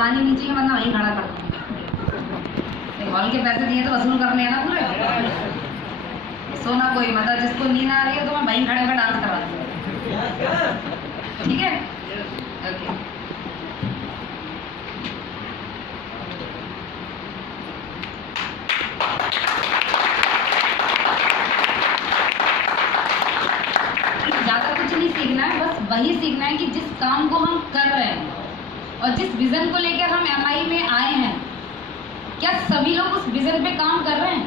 आनी नहीं चाहिए, वरना वहीं खड़ा करता हूँ। हॉल के पैसे दिए तो वसूल करने हैं ना पूरे। सोना कोई मतलब जिसको नींद आ रही है तो मैं वहीं खड़े में डांस करा दूँ, ठीक है? ओके। ज्यादा कुछ नहीं सीखना है, बस वही सीखना है कि जिस काम को हम कर रहे हैं और जिस विजन को लेकर हम एमआई में आए हैं, क्या सभी लोग उस विजन पे काम कर रहे हैं?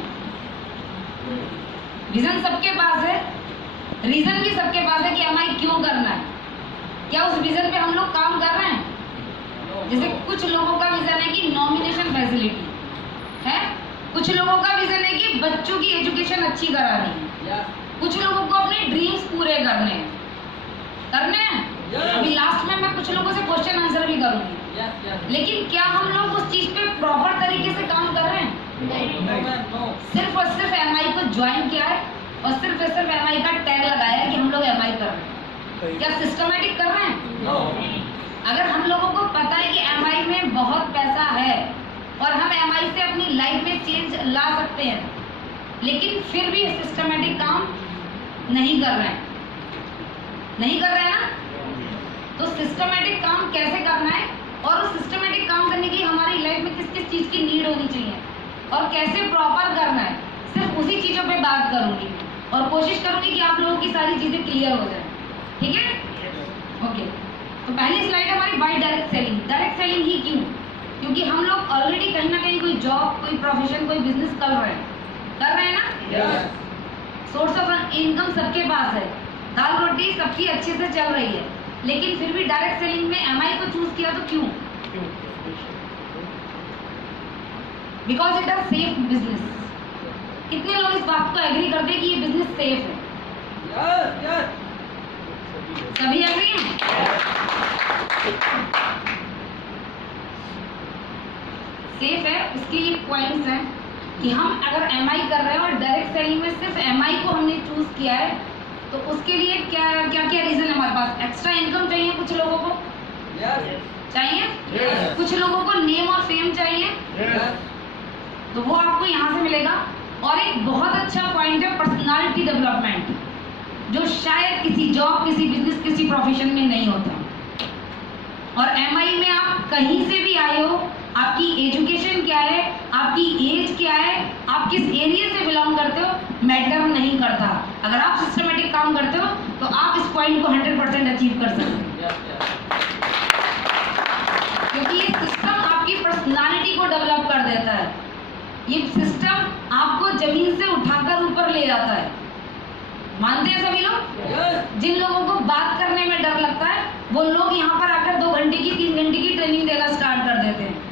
विजन सबके पास है, रीजन भी सबके पास है कि एमआई क्यों करना है। क्या उस विजन पे हम लोग काम कर रहे हैं? जैसे कुछ लोगों का विजन है कि नॉमिनेशन फैसिलिटी है, कुछ लोगों का विजन है कि बच्चों की एजुकेशन अच्छी करानी है, कुछ लोगों को अपने ड्रीम्स पूरे करने हैं। अभी लास्ट में मैं कुछ लोगों से क्वेश्चन आंसर भी करूंगी, लेकिन क्या हम लोग उस चीज पे प्रॉपर तरीके से काम कर रहे हैं? सिर्फ और सिर्फ एमआई को ज्वाइन किया है और सिर्फ एमआई का टैग लगाया है कि हम लोग एमआई कर रहे हैं। क्या सिस्टमेटिक कर रहे हैं? अगर हम लोगों को पता है कि एमआई में बहुत पैसा है और हम एमआई से अपनी लाइफ में चेंज ला सकते हैं, लेकिन फिर भी सिस्टमेटिक काम नहीं कर रहे हैं, नहीं कर रहे हैं ना? तो सिस्टमेटिक काम कैसे करना है और उस सिस्टमेटिक काम करने की हमारी लाइफ में किस किस चीज की नीड होनी चाहिए और कैसे प्रॉपर करना है, सिर्फ उसी चीजों पे बात करूंगी और कोशिश करूंगी कि आप लोगों की सारी चीजें क्लियर हो जाए, ठीक है? ओके। तो पहली स्लाइड हमारी by direct selling. Direct selling ही क्यों? क्योंकि हम लोग ऑलरेडी कहीं ना कहीं कोई जॉब, कोई प्रोफेशन, कोई बिजनेस कर रहे हैं ना? सोर्स ऑफ इनकम सबके पास है, दाल रोटी सबकी अच्छे से चल रही है, लेकिन फिर भी डायरेक्ट सेलिंग में एमआई को चूज किया तो क्यों? Because it is safe business. कितने लोग इस बात को एग्री करते हैं कि ये बिजनेस सेफ है? सभी एग्री हैं? सेफ है, उसके ये पॉइंट्स हैं कि हम अगर एमआई कर रहे हैं और डायरेक्ट सेलिंग में सिर्फ एमआई को हमने चूज किया है, तो उसके लिए क्या क्या क्या रीजन है हमारे पास? एक्स्ट्रा इनकम चाहिए कुछ लोगों को, चाहिए कुछ लोगों को नेम और फेम चाहिए, तो वो आपको यहाँ से मिलेगा। और एक बहुत अच्छा पॉइंट है पर्सनालिटी डेवलपमेंट, जो शायद किसी जॉब, किसी बिजनेस, किसी प्रोफेशन में नहीं होता। और एमआई में आप कहीं से भी आए हो, आपकी एजुकेशन क्या है, आपकी एज क्या है, आप किस एरिया से बिलोंग करते हो, मैटर नहीं करता। अगर आप सिस्टमेटिक काम करते हो तो आप इस पॉइंट को 100% अचीव कर सकते हैं, क्योंकि ये सिस्टम आपकी पर्सनालिटी को डेवलप कर देता है। ये सिस्टम आपको जमीन से उठाकर ऊपर ले जाता है। मानते हैं सभी लोग? जिन लोगों को बात करने में डर लगता है, वो लोग यहाँ पर आकर 2 घंटे की, 3 घंटे की ट्रेनिंग देना स्टार्ट कर देते हैं।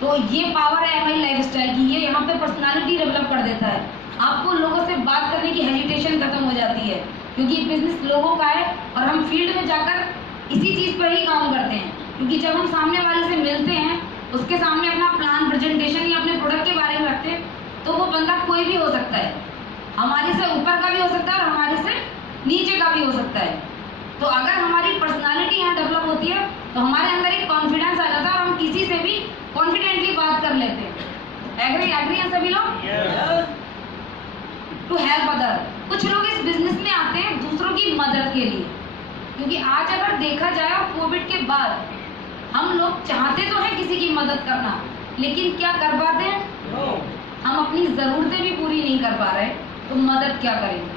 तो ये पावर है एमआई लाइफस्टाइल की, ये यहाँ पे पर्सनालिटी डेवलप कर देता है। आपको लोगों से बात करने की हेजिटेशन खत्म हो जाती है, क्योंकि बिजनेस लोगों का है और हम फील्ड में जाकर इसी चीज पर ही काम करते हैं। क्योंकि जब हम सामने वाले से मिलते हैं, उसके सामने अपना प्लान, प्रेजेंटेशन या अपने प्रोडक्ट के बारे में रखते हैं, तो वो बंदा कोई भी हो सकता है, हमारे से ऊपर का भी हो सकता है और हमारे से नीचे का भी हो सकता है। तो अगर हमारी पर्सनालिटी यहाँ डेवलप होती है तो हमारे अंदर एक कॉन्फिडेंस आ जाता है और हम किसी से भी कॉन्फिडेंटली बात कर लेते हैं। एग्री हैं सभी लोग? To help other. कुछ लोग इस बिजनेस में आते हैं दूसरों की मदद के लिए, क्योंकि आज अगर देखा जाए और कोविड के बाद हम लोग चाहते तो हैं किसी की मदद करना, लेकिन क्या कर पाते हैं? हम अपनी जरूरतें भी पूरी नहीं कर पा रहे, तो मदद क्या करेंगे?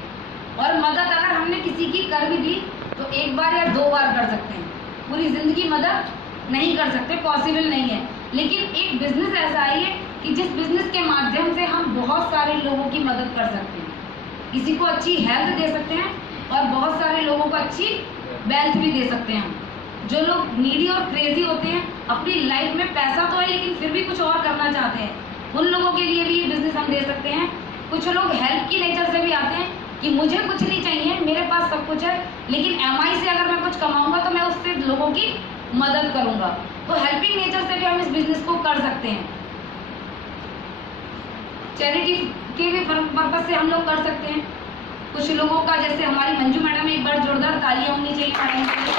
और मदद अगर हमने किसी की कर भी दी तो 1 बार या 2 बार कर सकते हैं, पूरी जिंदगी मदद नहीं कर सकते, पॉसिबल नहीं है। लेकिन एक बिजनेस ऐसा है कि जिस बिजनेस के माध्यम से हम बहुत सारे लोगों की मदद कर सकते हैं, किसी को अच्छी हेल्थ दे सकते हैं और बहुत सारे लोगों को अच्छी वेल्थ भी दे सकते हैं। जो लोग नीडी और क्रेजी होते हैं, अपनी लाइफ में पैसा तो है लेकिन फिर भी कुछ और करना चाहते हैं, उन लोगों के लिए भी ये बिजनेस हम दे सकते हैं। कुछ लोग हेल्प की नेचर से भी आते हैं कि मुझे कुछ नहीं चाहिए, मेरे पास सब कुछ है, लेकिन एमआई से अगर मैं कुछ कमाऊंगा तो मैं उससे लोगों की मदद करूंगा। तो हेल्पिंग नेचर से भी हम इस बिजनेस को कर सकते हैं। चैरिटी के भी पर्पज से हम लोग कर सकते हैं। कुछ लोगों का, जैसे हमारी मंजू मैडम, एक बार जोरदार तालियां होनी चाहिए मैडम के लिए।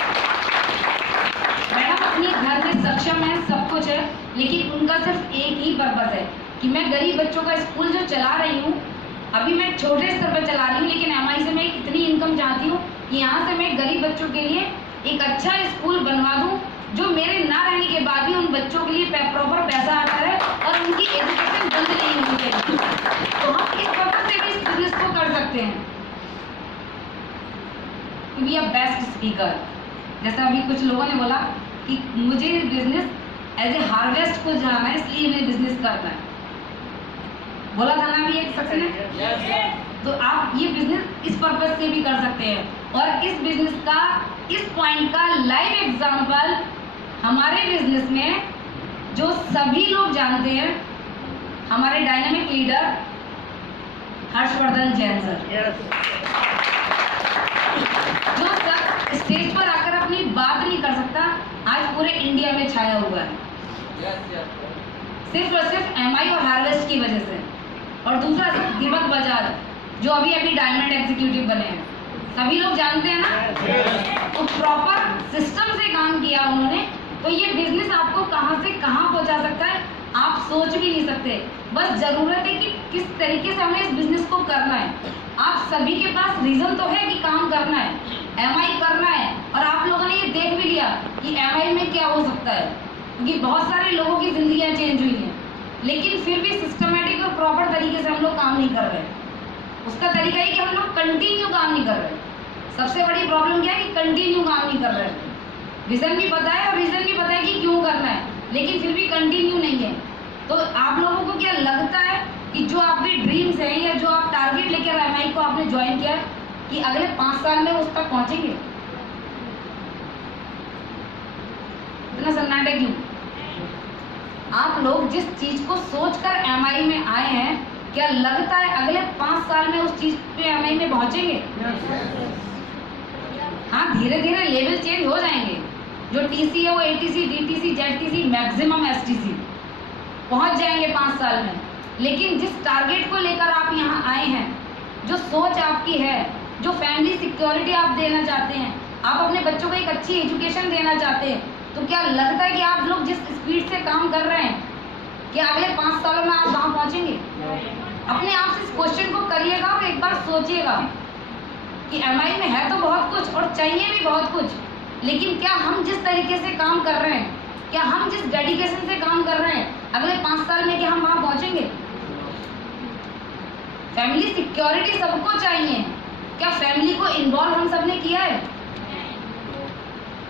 मैडम अपने घर में सक्षम है, सब कुछ है, लेकिन उनका सिर्फ एक ही पर्पस है कि मैं गरीब बच्चों का स्कूल जो चला रही हूँ, अभी मैं छोटे स्तर पर चला रही हूँ, लेकिन MI से मैं इतनी इनकम चाहती हूँ कि यहाँ से मैं गरीब बच्चों के लिए एक अच्छा स्कूल बनवा दूँ जो मेरे ना रहने के बाद भी उन बच्चों के लिए प्रॉपर पैसा आता है और उनकी एजुकेशन बंद नहीं होनी चाहिए। तो हम इस पर्पस से भी इस बिजनेस को कर सकते हैं। बी अ बेस्ट स्पीकर, जैसा अभी कुछ लोगों ने बोला कि मुझे बिजनेस एज ए हार्वेस्ट को जाना है, इसलिए मुझे बिजनेस करना है, बोला था ना अभी एक शख्स ने। तो आप ये बिजनेस इस पर्पस से भी कर सकते हैं। और इस बिजनेस का, इस पॉइंट का लाइव एग्जांपल हमारे बिजनेस में जो सभी लोग जानते हैं, हमारे dynamic leader Harshvardhan Jain sir, जो सर स्टेज पर आकर अपनी बात नहीं कर सकता, आज पूरे इंडिया में छाया हुआ है सिर्फ और सिर्फ MI और हार्वेस्ट की वजह से। और दूसरा सर दीपक बजाज, जो अभी अभी डायमंड एग्जीक्यूटिव बने हैं, सभी लोग जानते हैं ना। तो प्रॉपर सिस्टम से काम किया उन्होंने, तो ये बिजनेस आपको कहां से कहां पहुंचा सकता है आप सोच भी नहीं सकते। बस जरूरत है कि किस तरीके से हमें इस बिजनेस को करना है। आप सभी के पास रीजन तो है कि काम करना है, MI करना है, और आप लोगों ने ये देख भी लिया कि MI में क्या हो सकता है, क्योंकि बहुत सारे लोगों की जिंदगियां चेंज हुई हैं, लेकिन फिर भी सिस्टमेटिक और प्रॉपर तरीके से हम लोग काम नहीं कर रहे। उसका तरीका है कि हम लोग कंटिन्यू काम नहीं कर रहे। सबसे बड़ी प्रॉब्लम क्या है कि कंटिन्यू काम नहीं कर रहे। विजन भी पता है और रीजन भी पता है कि क्यों करना है, लेकिन फिर भी कंटिन्यू नहीं है। तो आप लोगों को क्या लगता है कि जो आपके ड्रीम्स हैं या जो आप टारगेट लेकर MI को आपने ज्वाइन किया कि अगले 5 साल में उस तक पहुंचेंगे? इतना सन्नाटा क्यों? आप लोग जिस चीज को सोचकर MI में आए हैं, क्या लगता है अगले 5 साल में उस चीज पे MI में पहुंचेंगे? हाँ, धीरे धीरे लेवल चेंज हो जाएंगे। जो TC है वो ATC, DTC, ZTC, maximum STC पहुंच जाएंगे 5 साल में। लेकिन जिस टारगेट को लेकर आप यहाँ आए हैं, जो सोच आपकी है, जो फैमिली सिक्योरिटी आप देना चाहते हैं, आप अपने बच्चों को एक अच्छी एजुकेशन देना चाहते हैं, तो क्या लगता है कि आप लोग जिस स्पीड से काम कर रहे हैं, क्या अगले 5 सालों में आप वहाँ पहुँचेंगे? अपने आप से इस क्वेश्चन को करिएगा और एक बार सोचिएगा कि MI में है तो बहुत कुछ और चाहिए भी बहुत कुछ, लेकिन क्या हम जिस तरीके से काम कर रहे हैं, क्या हम जिस डेडिकेशन से काम कर रहे हैं, अगले 5 साल में क्या हम वहाँ पहुँचेंगे? फैमिली सिक्योरिटी सबको चाहिए, क्या फैमिली को इन्वॉल्व हम सबने किया है?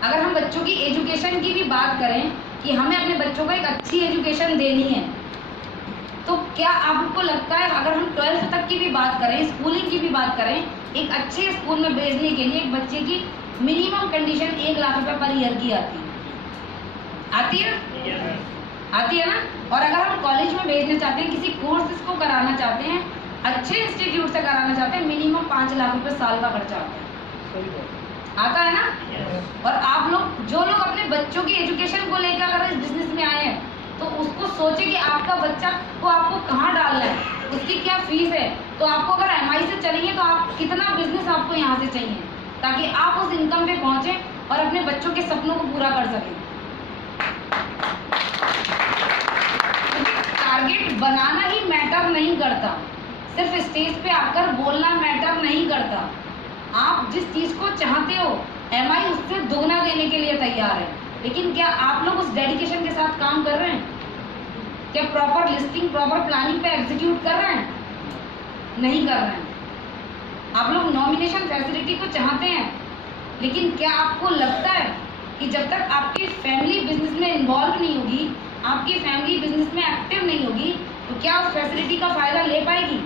अगर हम बच्चों की एजुकेशन की भी बात करें कि हमें अपने बच्चों को एक अच्छी एजुकेशन देनी है, तो क्या आपको लगता है अगर हम 12th तक की भी बात करें, स्कूलिंग की भी बात करें, एक अच्छे स्कूल में भेजने के लिए एक बच्चे की मिनिमम कंडीशन 1 लाख रुपए पर ईयर की आती है आती है ना। और अगर हम कॉलेज में भेजना चाहते हैं, किसी कोर्स को कराना चाहते हैं, अच्छे इंस्टीट्यूट से कराना चाहते हैं, मिनिमम 5 लाख रुपए साल का खर्चा आता है ना। और आप लोग, जो लोग अपने बच्चों की एजुकेशन को लेकर अगर इस बिजनेस में आए हैं, तो उसको सोचे कि आपका बच्चा को आपको कहाँ डालना है, उसकी क्या फीस है। तो आपको अगर MI से चलेंगे तो आप कितना बिजनेस आपको यहाँ से चाहिए, ताकि आप उस इनकम पे पहुंचे और अपने बच्चों के सपनों को पूरा कर सकें। टारगेट बनाना ही मैटर नहीं करता, सिर्फ स्टेज पे आकर बोलना मैटर नहीं करता। आप जिस चीज को चाहते हो, MI उससे दोगुना देने के लिए तैयार है, लेकिन क्या आप लोग उस डेडिकेशन के साथ काम कर रहे हैं? क्या प्रॉपर लिस्टिंग, प्रॉपर प्लानिंग पे एग्जीक्यूट कर रहे हैं? नहीं कर रहे हैं। आप लोग नॉमिनेशन फैसिलिटी को चाहते हैं, लेकिन क्या आपको लगता है कि जब तक आपकी फैमिली बिजनेस में इन्वॉल्व नहीं होगी, आपकी फैमिली बिजनेस में एक्टिव नहीं होगी, तो क्या उस फैसिलिटी का फायदा ले पाएगी?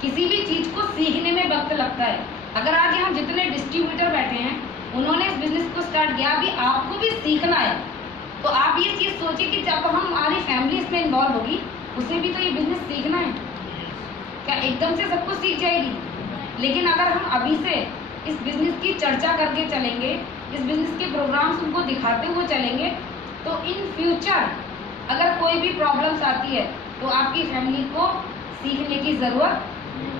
किसी भी चीज को सीखने में वक्त लगता है। अगर आज हम जितने डिस्ट्रीब्यूटर बैठे हैं, उन्होंने इस बिजनेस को स्टार्ट किया, अभी आपको भी सीखना है, तो आप ये चीज सोचिए कि जब हमारी फैमिली इसमें इन्वॉल्व होगी, उसे भी तो ये बिजनेस सीखना है। क्या एकदम से सब कुछ सीख जाएगी? लेकिन अगर हम अभी से इस बिजनेस की चर्चा करके चलेंगे, इस बिजनेस के प्रोग्राम्स उनको दिखाते हुए चलेंगे, तो इन फ्यूचर अगर कोई भी प्रॉब्लम्स आती है, तो आपकी फैमिली को सीखने की जरूरत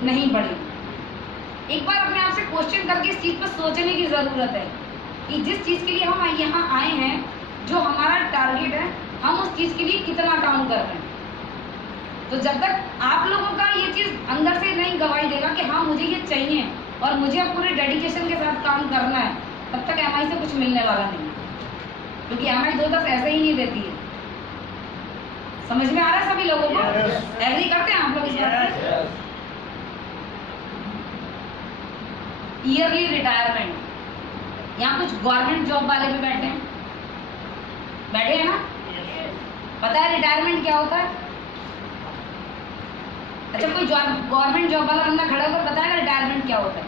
नहीं पड़ेगी। एक बार अपने आप से क्वेश्चन करके इस चीज पर सोचने की जरूरत है कि जिस चीज के लिए हम यहाँ आए हैं, जो हमारा टारगेट है, उस चीज के लिए कितना काम कर रहे हैं। तो जब तक आप लोगों का ये चीज अंदर से नहीं गवाही देगा कि हाँ मुझे ये चाहिए और मुझे अब पूरे डेडिकेशन के साथ काम करना है, तब तक एमआई से कुछ मिलने वाला नहीं है, क्योंकि एमआई 2-10 ऐसे ही नहीं देती है। समझ में आ रहा है सभी लोगों को? एग्री करते हैं आप लोग इस बात से? ईयरली रिटायरमेंट, यहाँ कुछ गवर्नमेंट जॉब वाले भी बैठे हैं ना? पता है रिटायरमेंट क्या होता है? अच्छा, कोई गवर्नमेंट जॉब वाला बंदा खड़ा होकर बताएगा रिटायरमेंट क्या होता है?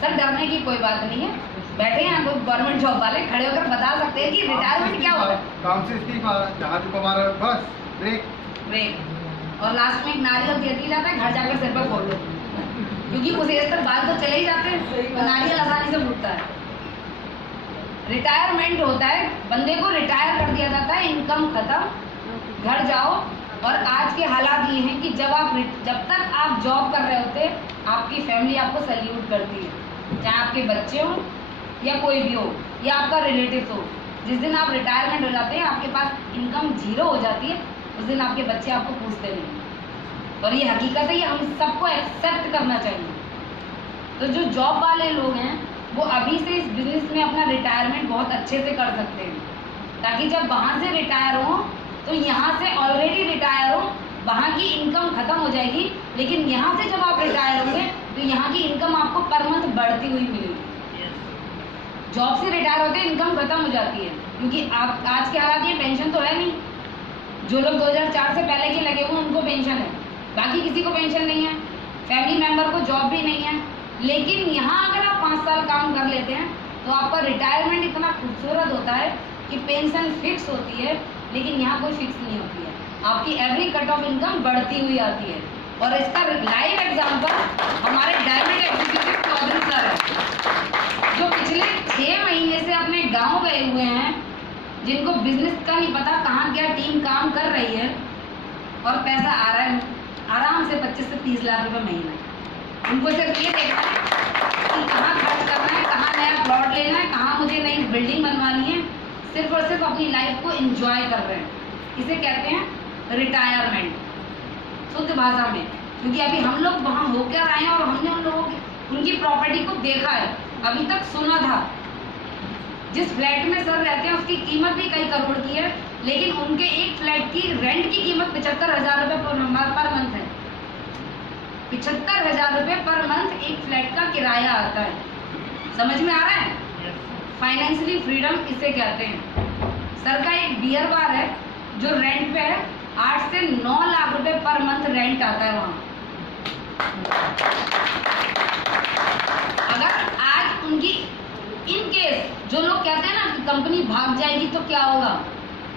सर डरने की कोई बात नहीं है, बैठे हैं कोई गवर्नमेंट जॉब वाले खड़े होकर बता सकते हैं कि रिटायरमेंट क्या होता है। काम से इस्तीफा, जहाँ जो कमा रहा है बस ब्रेक, और लास्ट में एक नारियल दे दी जाता है, घर जाकर सिर पर फोड़ लो, क्योंकि उस एज तक बाल तो चले ही जाते हैं, तो नारियल आसानी से फूटता है। रिटायरमेंट होता है, बंदे को रिटायर कर दिया जाता है, इनकम खत्म, घर जाओ। और आज के हालात ये हैं कि जब तक आप जॉब कर रहे होते, आपकी फैमिली आपको सैल्यूट करती है, चाहे आपके बच्चे हो या कोई भी हो या आपका रिलेटिव हो। जिस दिन आप रिटायरमेंट हो जाते हैं, आपके पास इनकम 0 हो जाती है, उस दिन आपके बच्चे आपको पूछते नहीं। और ये हकीकत है, ये हम सबको एक्सेप्ट करना चाहिए। तो जो जॉब वाले लोग हैं वो अभी से इस बिजनेस में अपना रिटायरमेंट बहुत अच्छे से कर सकते हैं, ताकि जब वहाँ से रिटायर हो तो यहाँ से ऑलरेडी रिटायर हो, वहाँ की इनकम खत्म हो जाएगी, लेकिन यहाँ से जब आप रिटायर होंगे तो यहाँ की इनकम आपको पर मंथ बढ़ती हुई मिलेगी। जॉब से रिटायर होते इनकम खत्म हो जाती है, क्योंकि आप आज के हालात ये पेंशन तो है नहीं। जो लोग 2004 से पहले के लगे हुए उनको पेंशन है, बाकी किसी को पेंशन नहीं है, फैमिली मेंबर को जॉब भी नहीं है। लेकिन यहाँ अगर आप 5 साल काम कर लेते हैं तो आपका रिटायरमेंट इतना खूबसूरत होता है कि पेंशन फिक्स होती है, लेकिन यहाँ कोई फिक्स नहीं होती है, आपकी एवरी कट ऑफ इनकम बढ़ती हुई आती है। और इसका लाइव एग्जांपल हमारे डायमंड एग्जीक्यूटिव चौधरी सर है, जो पिछले 6 महीने से अपने गांव गए हुए हैं, जिनको बिजनेस का नहीं पता कहाँ क्या टीम काम कर रही है, और पैसा आ रहा है आराम से 25 से 30 लाख रुपए महीना। उनको सिर्फ ये देखना है कि कहाँ खर्च करना है, कहाँ नया प्लॉट लेना है, कहाँ मुझे नई बिल्डिंग बनवानी है, सिर्फ और सिर्फ अपनी लाइफ को एंजॉय कर रहे हैं। इसे कहते हैं रिटायरमेंट शुद्ध भाषा में, क्योंकि अभी हम लोग वहाँ होकर आए हैं और हमने उन लोगों की उनकी प्रॉपर्टी को देखा है, अभी तक सुना था। जिस फ्लैट में सर रहते हैं उसकी कीमत भी कई करोड़ की है, लेकिन उनके एक फ्लैट की रेंट की कीमत 75,000 रुपये पर मंथ है। 75,000 रुपये पर मंथ एक फ्लैट का किराया आता है। समझ में आ रहा है? फाइनेंशियली फ्रीडम इसे कहते हैं। सर का एक बियर बार है जो रेंट पे है, 8 से 9 लाख रुपए पर मंथ रेंट आता है वहाँ। अगर आज उनकी इन केस जो लोग कहते हैं ना कि कंपनी भाग जाएगी तो क्या होगा,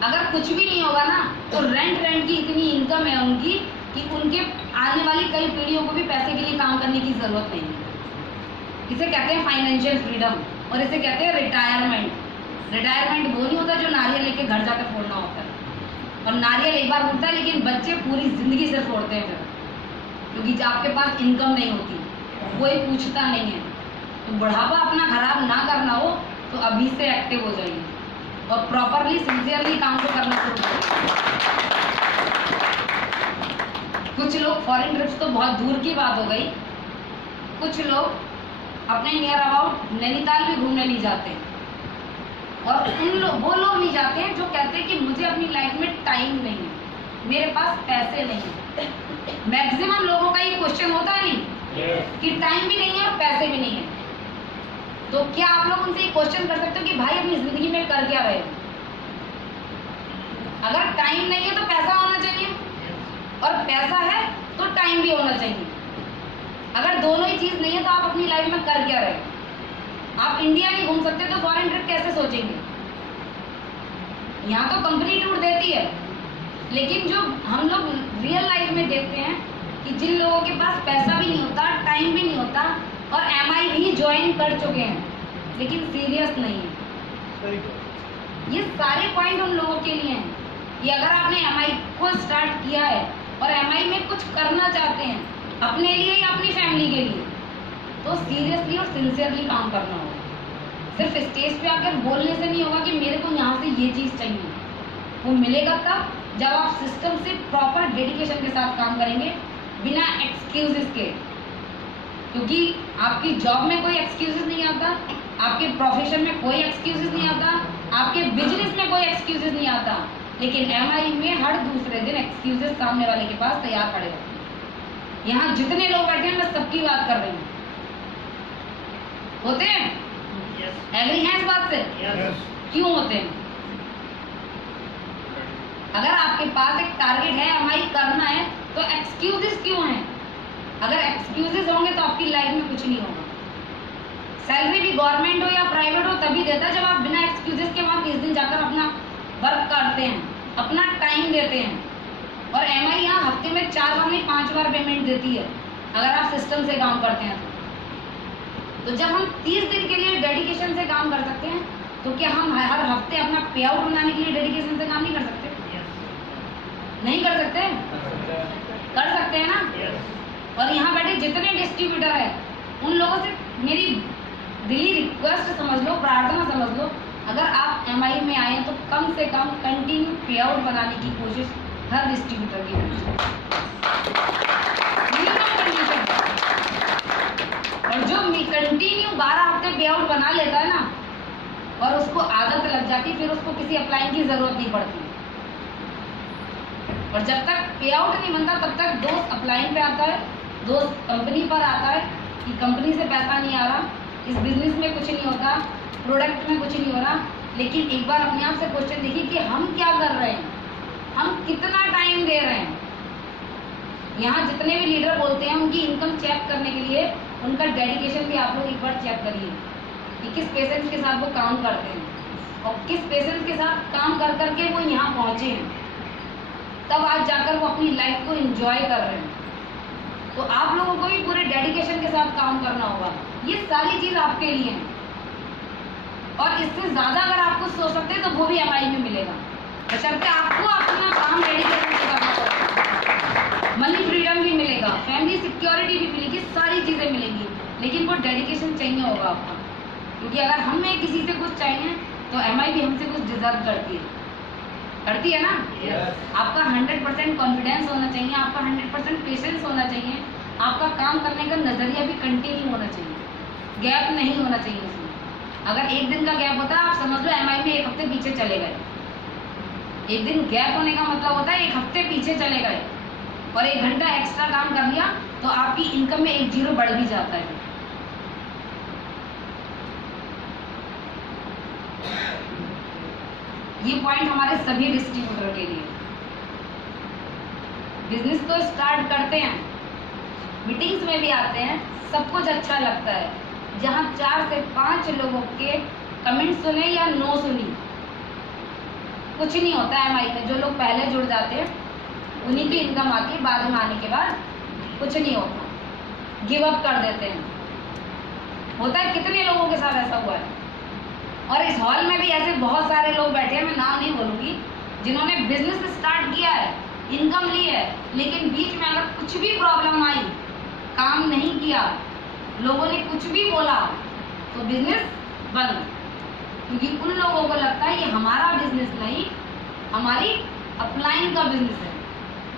अगर कुछ भी नहीं होगा ना तो रेंट की इतनी इनकम है उनकी कि उनके आने वाली कई पीढ़ियों को भी पैसे के लिए काम करने की जरूरत नहीं है। इसे कहते हैं फाइनेंशियल फ्रीडम और इसे कहते हैं रिटायरमेंट। रिटायरमेंट वो नहीं होता जो नारियल लेके घर जाकर फोड़ना होता है, और नारियल एक बार फूटता है लेकिन बच्चे पूरी जिंदगी से फोड़ते हैं फिर, क्योंकि आपके पास इनकम नहीं होती, कोई पूछता नहीं है। तो बुढ़ापा अपना खराब ना करना हो तो अभी से एक्टिव हो जाइए और प्रॉपरली सिंसियरली काम को करना शुरू करिए। कुछ लोग फॉरेन ट्रिप्स तो बहुत दूर की बात हो गई, कुछ लोग अपने नियर अबाउट नैनीताल भी घूमने नहीं जाते, और वो लोग नहीं जाते हैं जो कहते हैं कि मुझे अपनी लाइफ में टाइम नहीं है, मेरे पास पैसे नहीं है। मैक्सिमम लोगों का ये क्वेश्चन होता है नहीं कि टाइम भी नहीं है और पैसे भी नहीं है। तो क्या आप लोग उनसे ये क्वेश्चन कर सकते हो कि भाई अपनी जिंदगी में कर क्या रहे? अगर टाइम नहीं है तो पैसा होना चाहिए, और पैसा है तो टाइम भी होना चाहिए। अगर दोनों ही चीज नहीं है तो आप अपनी लाइफ में कर क्या रहे? आप इंडिया नहीं घूम सकते तो फॉरेन ट्रिप कैसे सोचेंगे? यहाँ तो कंपनी टूर देती है, लेकिन जो हम लोग रियल लाइफ में देखते हैं कि जिन लोगों के पास पैसा भी नहीं होता, टाइम भी नहीं होता, और एमआई भी ज्वाइन कर चुके हैं लेकिन सीरियस नहीं है। ये सारे पॉइंट उन लोगों के लिए हैं कि अगर आपने एमआई को स्टार्ट किया है और एमआई में कुछ करना चाहते हैं अपने लिए या अपनी फैमिली के लिए, तो सीरियसली और सिंसियरली काम करना होगा। सिर्फ स्टेज पे आकर बोलने से नहीं होगा कि मेरे को यहाँ से ये चीज़ चाहिए। वो मिलेगा कब? जब आप सिस्टम से प्रॉपर डेडिकेशन के साथ काम करेंगे, बिना एक्सक्यूजेस के। क्योंकि आपकी जॉब में कोई एक्सक्यूजेस नहीं आता, आपके प्रोफेशन में कोई एक्सक्यूजेस नहीं आता, आपके बिजनेस में कोई एक्सक्यूजेस नहीं आता, लेकिन एमआई में हर दूसरे दिन एक्सक्यूजेस सामने वाले के पास तैयार पड़े रहते हैं। यहाँ जितने लोग बैठे हैं मैं सबकी बात कर रही हूँ, होते हैं? एग्री हैं इस बात से? क्यों होते हैं? अगर आपके पास एक टारगेट है, एमआई करना है, तो एक्सक्यूजेस क्यों हैं? अगर एक्सक्यूजेस होंगे तो आपकी लाइफ में कुछ नहीं होगा। सैलरी भी गवर्नमेंट हो या प्राइवेट हो तभी देता है जब आप बिना एक्सक्यूजेस के वहाँ 30 दिन जाकर अपना वर्क करते हैं, अपना टाइम देते हैं। और एमआई यहाँ हफ्ते में 4 बार नहीं 5 बार पेमेंट देती है अगर आप सिस्टम से काम करते हैं। तो जब हम 30 दिन के लिए डेडिकेशन से काम कर सकते हैं, तो क्या हम हर हफ्ते अपना पे आउट बनाने के लिए डेडिकेशन से काम नहीं कर सकते? नहीं कर सकते? कर सकते हैं ना। और यहाँ बैठे जितने डिस्ट्रीब्यूटर है उन लोगों से मेरी दिली रिक्वेस्ट समझ लो, प्रार्थना समझ लो, अगर आप एमआई में आए तो कम से कम कंटिन्यू पे आउट बनाने की कोशिश हर डिस्ट्रीब्यूटर की करें, मिनिमम कंडीशन। और जो कंटिन्यू 12 हफ्ते पे आउट बना लेता है ना, और उसको आदत लग जाती, फिर उसको किसी अप्लाइन की जरूरत नहीं पड़ती। और जब तक पे आउट नहीं बनता तब तक दोस्त अप्लाइन पे आता है, दोस्त कंपनी पर आता है कि कंपनी से पैसा नहीं आ रहा, इस बिजनेस में कुछ नहीं होता, प्रोडक्ट में कुछ नहीं हो रहा। लेकिन एक बार अपने आप से क्वेश्चन देखिए कि हम क्या कर रहे हैं, हम कितना टाइम दे रहे हैं। यहाँ जितने भी लीडर बोलते हैं उनकी इनकम चेक करने के लिए उनका डेडिकेशन भी आप लोग एक बार चेक करिए कि किस पेशेंस के साथ वो काम करते हैं और किस पेशेंस के साथ काम कर करके वो यहाँ पहुँचे हैं, तब आज जाकर वो अपनी लाइफ को एंजॉय कर रहे हैं। तो आप लोगों को भी पूरे डेडिकेशन के साथ काम करना होगा। ये सारी चीज़ आपके लिए है, और इससे ज़्यादा अगर आप कुछ सोच सकते हैं तो वो भी एमआई में मिलेगा, बशर्ते आपको अपना काम डेडिकेशन से करना पड़ेगा। मनी फ्रीडम भी मिलेगा, फैमिली सिक्योरिटी भी मिलेगी, सारी चीज़ें मिलेंगी, लेकिन वो डेडिकेशन चाहिए होगा आपका। क्योंकि अगर हमें किसी से कुछ चाहिए तो एमआई भी हमसे कुछ डिजर्व करती है ना। आपका 100% कॉन्फिडेंस होना चाहिए, आपका 100% पेशेंस होना चाहिए, आपका काम करने का नज़रिया भी कंटिन्यू होना चाहिए, गैप नहीं होना चाहिए उसमें। अगर एक दिन का गैप होता है, आप समझ लो एमआई में 1 हफ्ते पीछे चले गए। एक दिन गैप होने का मतलब होता है 1 हफ्ते पीछे चले गए और 1 घंटा एक्स्ट्रा काम कर लिया तो आपकी इनकम में 1 जीरो बढ़ भी जाता है। ये पॉइंट हमारे सभी डिस्ट्रीब्यूटर के लिए। बिजनेस तो स्टार्ट करते हैं, मीटिंग्स में भी आते हैं, सब कुछ अच्छा लगता है। जहां 4 से 5 लोगों के कमेंट सुने या नो सुनी, कुछ नहीं होता है एमआई में। जो लोग पहले जुड़ जाते हैं उन्हीं की इनकम आती है, बाद में आने के बाद कुछ नहीं होता, गिव अप कर देते हैं। होता है, कितने लोगों के साथ ऐसा हुआ है। और इस हॉल में भी ऐसे बहुत सारे लोग बैठे हैं, मैं नाम नहीं बोलूँगी, जिन्होंने बिजनेस स्टार्ट किया है, इनकम ली है, लेकिन बीच में अगर कुछ भी प्रॉब्लम आई, काम नहीं किया, लोगों ने कुछ भी बोला, तो बिजनेस बंद। क्योंकि उन लोगों को लगता है ये हमारा बिजनेस नहीं, हमारी अपलाइन का बिजनेस है।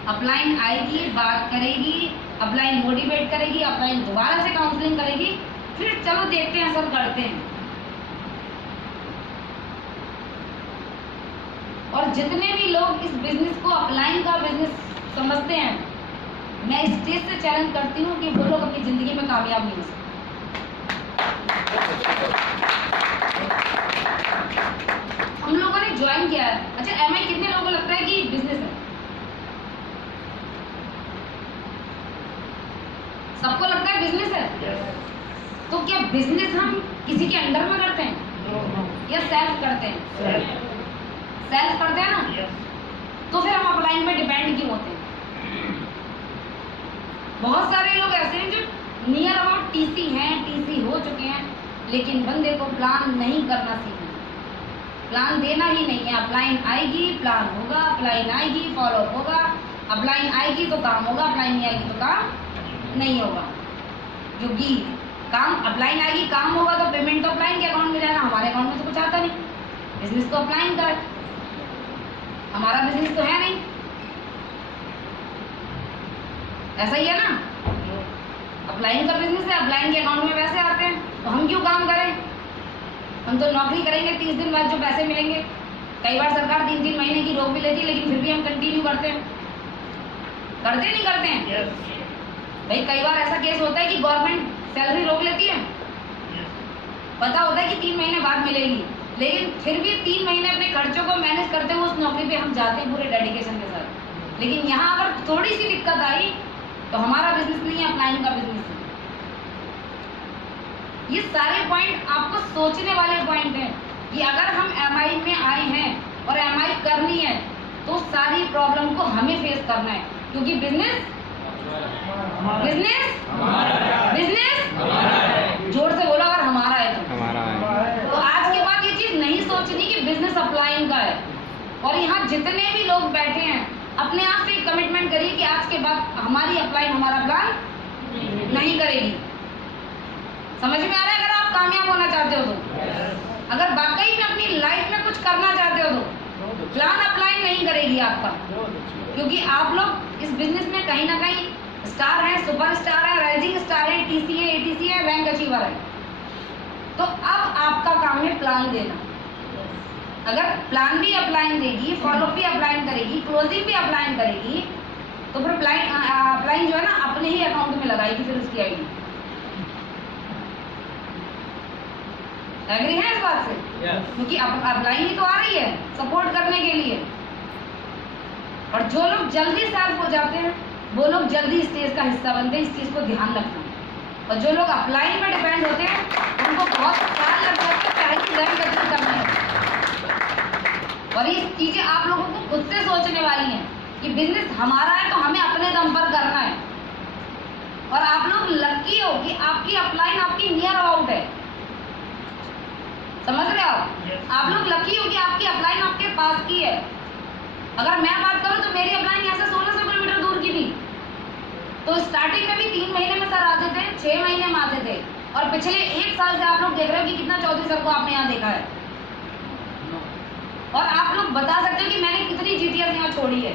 अपलाइन आएगी, बात करेगी, अपलाइन मोटिवेट करेगी, अपलाइन दोबारा से काउंसलिंग करेगी, फिर चलो देखते हैं, सब करते हैं। और जितने भी लोग इस बिजनेस को अपलाइन का बिजनेस समझते हैं, मैं स्टेज से चैलेंज करती हूँ कि वो लोग अपनी जिंदगी में कामयाब नहीं हो सकते। हम लोगों ने ज्वाइन किया है। अच्छा, एमआई कितने लोगों को लगता है कि बिजनेस है? सबको लगता है बिजनेस है। तो क्या बिजनेस हम किसी के अंडर में करते हैं या सेल्फ करते हैं? सेल्फ करते हैं ना, तो फिर हम अपलाइन में डिपेंड क्यों होते हैं? बहुत सारे लोग ऐसे हैं जो नियर अबाउट टीसी हैं, टीसी हो चुके हैं, लेकिन बंदे को प्लान नहीं करना सीखना, प्लान देना ही नहीं है। अपलाइन आएगी, प्लान होगा, अपलाइन आएगी, फॉलो होगा, अपलाइन आएगी तो काम होगा, अपलाइन नहीं आएगी तो काम नहीं होगा। क्योंकि काम अपलाइन आएगी, काम होगा तो पेमेंट तो अपलाइन के अकाउंट में जाएगा, हमारे अकाउंट में तो कुछ आता नहीं। बिजनेस तो अपलाइन का है, हमारा बिजनेस तो है नहीं। ऐसा ही है ना, अपलाइन का बिजनेस है, अपलाइन के अकाउंट में पैसे आते हैं, तो हम क्यों काम करें? हम तो नौकरी करेंगे, 30 दिन बाद जो पैसे मिलेंगे। कई बार सरकार 3-3 महीने की रोक भी लेती है, लेकिन फिर भी हम कंटिन्यू करते हैं। करते नहीं करते हैं? भाई कई बार ऐसा केस होता है कि गवर्नमेंट सैलरी रोक लेती है, पता होता है कि 3 महीने बाद मिलेगी, लेकिन फिर भी 3 महीने अपने खर्चों को मैनेज करते हुए उस नौकरी पे हम जाते हैं पूरे डेडिकेशन के साथ। लेकिन यहाँ अगर थोड़ी सी दिक्कत आई तो हमारा बिजनेस नहीं है, अपलाइन का बिजनेस है। ये सारे पॉइंट आपको सोचने वाले पॉइंट हैं कि अगर हम एमआई में आए हैं और एमआई करनी है तो सारी प्रॉब्लम को हमें फेस करना है, क्योंकि बिजनेस जोर से बोलो अगर हमारा है तो आज के बाद ये चीज नहीं सोचनी कि बिजनेस अपलाइन का है। और यहाँ जितने भी लोग बैठे हैं अपने आप से कमिटमेंट करिए कि आज के बाद हमारी अपलाइन हमारा प्लान नहीं करेगी। समझ में आ रहा है? अगर आप कामयाब होना चाहते हो तो, अगर वाकई में अपनी लाइफ में कुछ करना चाहते हो तो प्लान अपलाइन नहीं करेगी आपका, क्योंकि आप लोग इस बिजनेस में कहीं ना कहीं स्टार है, सुपर स्टार है, राइजिंग स्टार है, टीसी है, एटीसी है, रैंक अचीवर है। तो अब आपका काम है प्लान देना। अगर प्लान भी अपलाइन देगी, फॉलो भी अपलाइन करेगी, क्लोजिंग भी अपलाइन करेगी, तो फिर अपलाइन जो है ना अपने ही अकाउंट में लगाएगी फिर उसकी आईडी। एग्री है इस बात से? क्योंकि अपलाइन ही तो आ रही है सपोर्ट करने के लिए। और जो लोग जल्दी सर्व हो जाते हैं वो लोग जल्दी स्टेज का हिस्सा बनते हैं, इस चीज को ध्यान रखना। और जो लोग अपलाइन पर डिपेंड होते हैं उनको बहुत साल लग जाते हैं पहले रैंक अचीव करने में। और ये चीजें आप लोगों को खुद से सोचने वाली हैं कि बिजनेस हमारा है तो हमें अपने दम पर करना है। और आप लोग लकी हो कि आपकी अपलाइन आपकी नियर अबाउट है। समझ रहे हो आप लोग लकी हो कि आपकी अपलाइन आपके पास की है। अगर मैं बात करूं तो मेरी अपलाइन यहाँ से 1600 किलोमीटर दूर की थी, तो स्टार्टिंग में भी 3 महीने में सर आते थे, 6 महीने में आते थे। और पिछले 1 साल से आप लोग देख रहे हो कि कितना चौधरी सर को आपने यहाँ देखा है। और आप लोग बता सकते हो कि मैंने कितनी जीटीएस यहाँ छोड़ी है।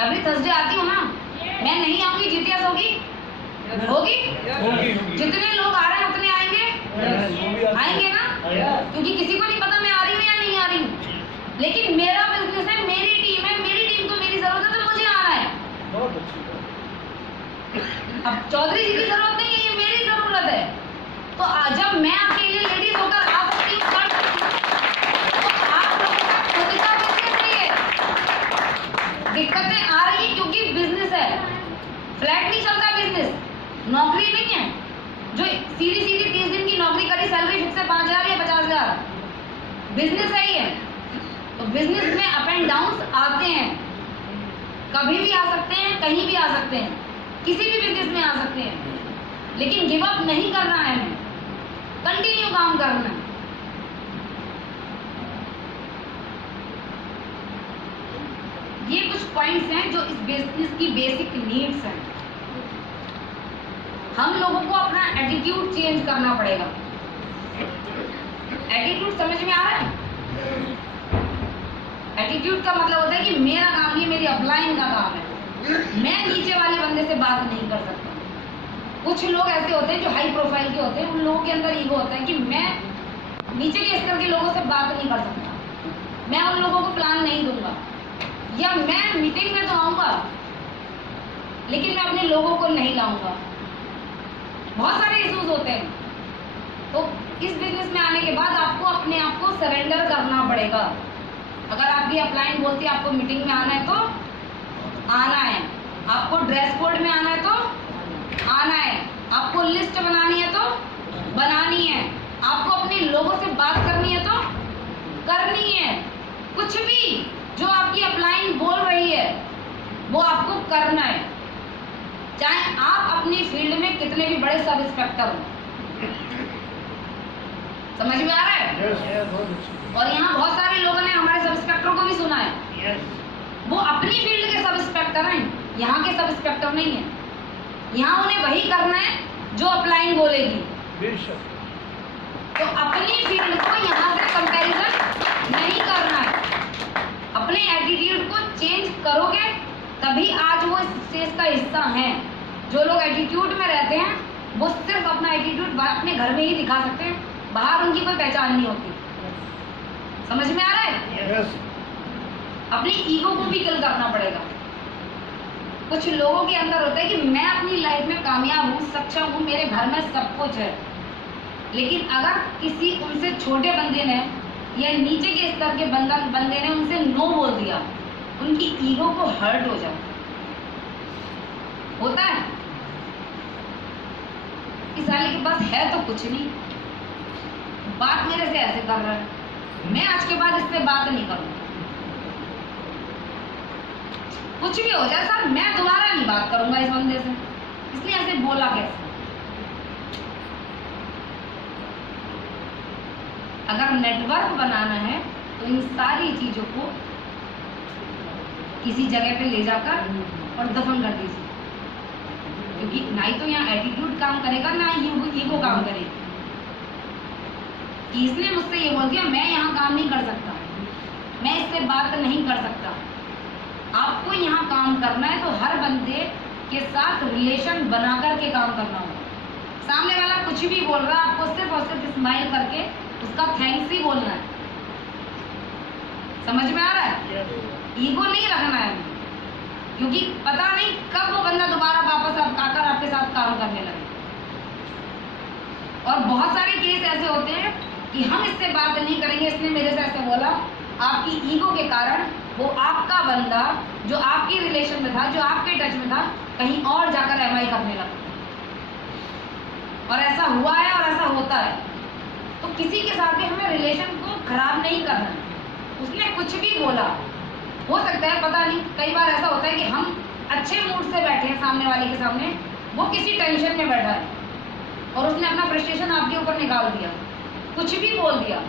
एवरी थर्सडे आती हूँ ना, मैं नहीं आऊंगी जीटीएस होगी? जितने लोग आ रहे हैं उतने आएंगे ना, क्योंकि किसी को नहीं पता मैं आ रही हूँ या नहीं आ रही हूँ। लेकिन मेरा बिजनेस है, मेरी टीम है, मेरी टीम को मेरी जरूरत है तो मुझे आना है। अब चौधरी जी की जरूरत नहीं है, ये मेरी जरूरत है। तो जब मैं अकेले लेडीज होकर आ सकती हूँ तो आप लोगों का खुद का बिजनेस नहीं है। दिक्कतें आ रही है क्योंकि बिजनेस है, फ्लैट नहीं चलता बिजनेस, नौकरी नहीं है। जो सीधी 30 दिन की नौकरी करी, सैलरी फिक्स है 5000 या 50000, बिजनेस है ही है। तो बिजनेस में अप एंड डाउन आते हैं, कभी भी आ सकते हैं, कहीं भी आ सकते हैं, किसी भी बिजनेस में आ सकते हैं। लेकिन गिव अप नहीं करना है, हमें कंटिन्यू काम करना है। ये कुछ पॉइंट्स हैं जो इस बिजनेस की बेसिक नीड्स हैं। हम लोगों को अपना एटीट्यूड चेंज करना पड़ेगा। एटीट्यूड समझ में आ रहा है? एटीट्यूड का मतलब होता है कि मेरा काम नहीं, मेरी अपलाइन का काम है। मैं नीचे वाले बंदे से बात नहीं कर सकता। कुछ लोग ऐसे होते हैं जो हाई प्रोफाइल के होते हैं, उन लोगों के अंदर ईगो होता है कि मैं नीचे के स्तर के लोगों से बात नहीं कर सकता, मैं उन लोगों को प्लान नहीं दूंगा, या मैं मीटिंग में तो आऊंगा लेकिन मैं अपने लोगों को नहीं लाऊंगा। बहुत सारे इश्यूज होते हैं। तो इस बिजनेस में आने के बाद आपको अपने आप को सरेंडर करना पड़ेगा। अगर आपकी अपलाइन बोलती है आपको मीटिंग में आना है तो आना है, आपको ड्रेस कोड में आना है तो आना है, आपको लिस्ट बनानी है तो बनानी है, आपको अपने लोगों से बात करनी है तो करनी है। कुछ भी जो आपकी अपलाइन बोल रही है वो आपको करना है, चाहे आप अपनी फील्ड में कितने भी बड़े सब इंस्पेक्टर हो। समझ में आ रहा है? और यहाँ बहुत सारे लोगों ने हमारे सब इंस्पेक्टरों को भी सुना है। वो अपनी फील्ड के सब इंस्पेक्टर हैं, यहाँ के सब इंस्पेक्टर नहीं है। यहाँ उन्हें वही करना है जो अपलाइन बोलेगी। तो अपनी फील्ड को यहाँ से कंपैरिजन नहीं करना है। अपने एटीट्यूड को चेंज करोगे तभी आज वो इस स्टेज का हिस्सा हैं। जो लोग एटीट्यूड में रहते हैं वो सिर्फ अपना एटीट्यूड अपने घर में ही दिखा सकते हैं, बाहर उनकी कोई पहचान नहीं होती। समझ में आ रहा है? Yes. अपनी ईगो को भी किल करना पड़ेगा। कुछ लोगों के अंदर होता है कि मैं अपनी लाइफ में कामयाब हूँ, सक्षम हूँ, मेरे घर में सब कुछ है, लेकिन अगर किसी उनसे छोटे बंदे ने या नीचे के स्तर के बंदे ने उनसे नो बोल दिया, उनकी ईगो को हर्ट हो जाए। होता है इस साले के पास है तो कुछ नहीं, बात मेरे से ऐसे कर रहा है, मैं आज के बाद इससे बात नहीं करूंगा। कुछ भी हो जाए सर, मैं दोबारा नहीं बात करूंगा इस बंदे से, इसलिए ऐसे बोला कैसे। अगर नेटवर्क बनाना है तो इन सारी चीजों को किसी जगह पे ले जाकर और दफन कर दीजिए, क्योंकि ना ही तो यहाँ एटीट्यूड काम करेगा ना ईगो काम करेगी। इसने मुझसे ये बोल दिया मैं यहाँ काम नहीं कर सकता, मैं इससे बात नहीं कर सकता। आपको यहाँ काम करना है तो हर बंदे के साथ रिलेशन बना करके काम करना होगा। सामने वाला कुछ भी बोल रहा है, आपको सिर्फ और सिर्फ स्माइल करके उसका थैंक्स ही बोलना है। समझ में आ रहा है? ईगो नहीं रखना है, क्योंकि पता नहीं कब वो बंदा दोबारा वापस आकर आपके साथ काम करने लगे। और बहुत सारे केस ऐसे होते हैं कि हम इससे बात नहीं करेंगे, इसने मेरे से ऐसे बोला, आपकी ईगो के कारण वो आपका बंदा जो आपकी रिलेशन में था, जो आपके टच में था, कहीं और जाकर एमआई करने लगा। और ऐसा हुआ है और ऐसा होता है। तो किसी के साथ भी हमें रिलेशन को खराब नहीं करना है। उसने कुछ भी बोला, हो सकता है पता नहीं, कई बार ऐसा होता है कि हम अच्छे मूड से बैठे हैं सामने वाले के सामने, वो किसी टेंशन में बैठा है और उसने अपना फ्रस्ट्रेशन आपके ऊपर निकाल दिया, कुछ भी बोल दिया,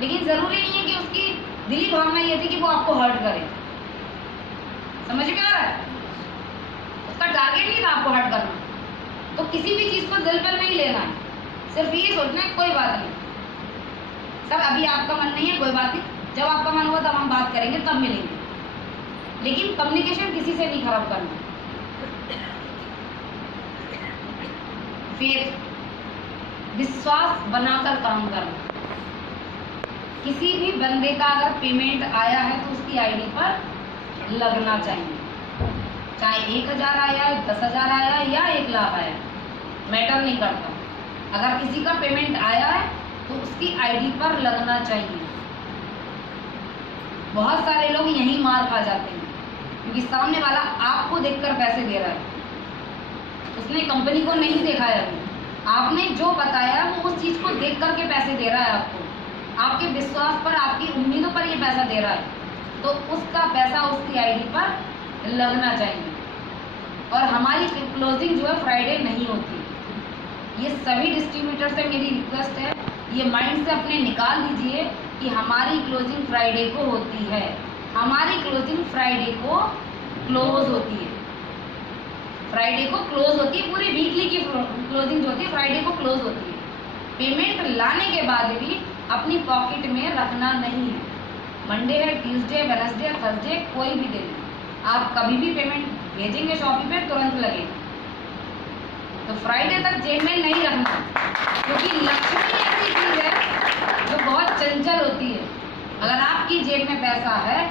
लेकिन जरूरी नहीं है कि उसकी दिली भावना ये थी कि वो आपको हर्ट करे। समझ में आ रहा है? उसका टारगेट नहीं था आपको हर्ट करना। तो किसी भी चीज को दिल पर नहीं लेना है, सिर्फ ये सोचना है कोई बात नहीं सर, अभी आपका मन नहीं है, कोई बात नहीं, जब आपका मन हुआ तब हम बात करेंगे, तब मिलेंगे। लेकिन कम्युनिकेशन किसी से नहीं खराब करना। फिर विश्वास बनाकर काम करना। किसी भी बंदे का अगर पेमेंट आया है तो उसकी आईडी पर लगना चाहिए, चाहे 1000 आया, 10,000 आया या 1 लाख आया, मैटर नहीं करता। अगर किसी का पेमेंट आया है तो उसकी आईडी पर लगना चाहिए। बहुत सारे लोग यहीं मार खा जाते हैं, क्योंकि सामने वाला आपको देखकर पैसे दे रहा है, उसने कंपनी को नहीं देखा है। आपने जो बताया वो उस चीज को देख करके पैसे दे रहा है आपको, आपके विश्वास पर, आपकी उम्मीदों पर ये पैसा दे रहा है, तो उसका पैसा उसकी आईडी पर लगना चाहिए। और हमारी क्लोजिंग जो है फ्राइडे नहीं होती। ये सभी डिस्ट्रीब्यूटर से मेरी रिक्वेस्ट है, ये माइंड से अपने निकाल दीजिए कि हमारी क्लोजिंग फ्राइडे को होती है। हमारी क्लोजिंग फ्राइडे को क्लोज होती है, फ्राइडे को क्लोज होती है। पूरी वीकली की क्लोजिंग जो होती है फ्राइडे को क्लोज होती है। पेमेंट लाने के बाद भी अपनी पॉकेट में रखना नहीं है। मंडे है, ट्यूसडे, वेडनेसडे, थर्सडे, कोई भी दिन आप कभी भी पेमेंट भेजेंगे शॉपिंग पे तुरंत लगेगा। तो फ्राइडे तक जेब में नहीं रखना, क्योंकि लक्ष्मी ऐसी चीज है जो बहुत चंचल होती है। अगर आपकी जेब में पैसा है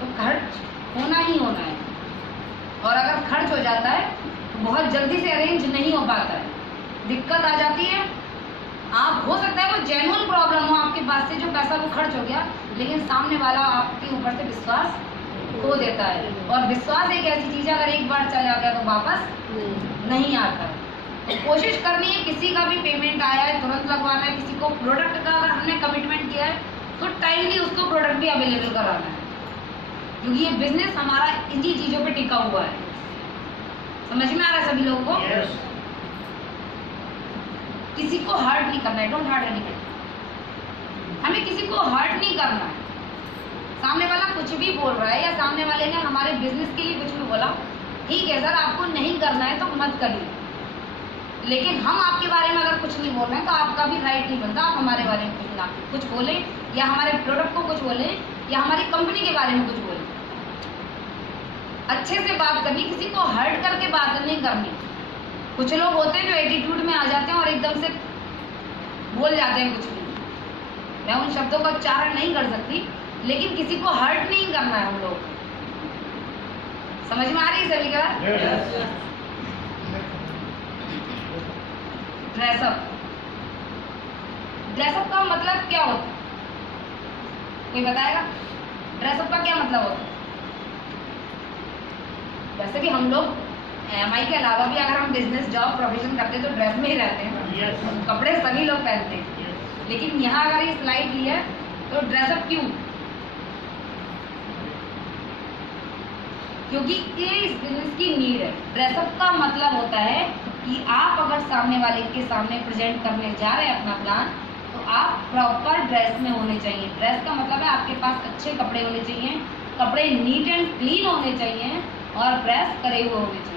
तो खर्च होना ही होना है, और अगर खर्च हो जाता है तो बहुत जल्दी से अरेंज नहीं हो पाता है, दिक्कत आ जाती है। आप हो सकता है वो जेन्युइन प्रॉब्लम हो आपके पास से, जो पैसा वो खर्च हो गया, लेकिन सामने वाला आपके ऊपर से विश्वास खो देता है। और विश्वास एक ऐसी चीज है, अगर एक बार चला गया तो वापस नहीं आता है। तो कोशिश करनी है, किसी का भी पेमेंट आया है तुरंत लगवाना है। किसी को प्रोडक्ट का अगर हमने कमिटमेंट किया है तो टाइमली उसको प्रोडक्ट भी अवेलेबल कराना है, क्योंकि ये बिजनेस हमारा इन्हीं चीजों पे टिका हुआ है। समझ में आ रहा है सभी लोगों को? Yes. किसी को हर्ट नहीं करना है, डोंट हर्ट एनीवन। हमें किसी को हर्ट नहीं करना है। सामने वाला कुछ भी बोल रहा है या सामने वाले ने हमारे बिजनेस के लिए कुछ भी बोला, ठीक है सर, आपको नहीं करना है तो मत करिए, लेकिन हम आपके बारे में अगर कुछ नहीं बोल रहे हैं तो आपका भी राइट नहीं बनता आप हमारे बारे में कुछ बोले, या हमारे प्रोडक्ट को कुछ बोले, या हमारी कंपनी के बारे में कुछ बोले। अच्छे से बात करनी, किसी को हर्ट करके बात नहीं करनी। कुछ लोग होते हैं जो एटीट्यूड में आ जाते हैं और एकदम से बोल जाते हैं कुछ भी। मैं उन शब्दों का उच्चारण नहीं कर सकती, लेकिन किसी को हर्ट नहीं करना है हम लोग को। समझ में आ रही है सभी का? ड्रेसअप, ड्रेसअप का मतलब क्या होता है? कोई बताएगा ड्रेसअप का क्या मतलब होता है? वैसे भी हम लोग एमआई के अलावा भी अगर हम बिजनेस जॉब प्रोफेशन करते हैं तो ड्रेस में ही रहते हैं। कपड़े सभी लोग पहनते हैं, लेकिन यहाँ अगर ये स्लाइड ली है तो ड्रेसअप क्यों? क्योंकि ये इस बिजनेस की नीड है। ड्रेसअप का मतलब होता है कि आप अगर सामने वाले के सामने प्रेजेंट करने जा रहे हैं अपना प्लान, तो आप प्रॉपर ड्रेस में होने चाहिए। ड्रेस का मतलब है आपके पास अच्छे कपड़े होने चाहिए, कपड़े नीट एंड क्लीन होने चाहिए और प्रेस करे हुए होने चाहिए।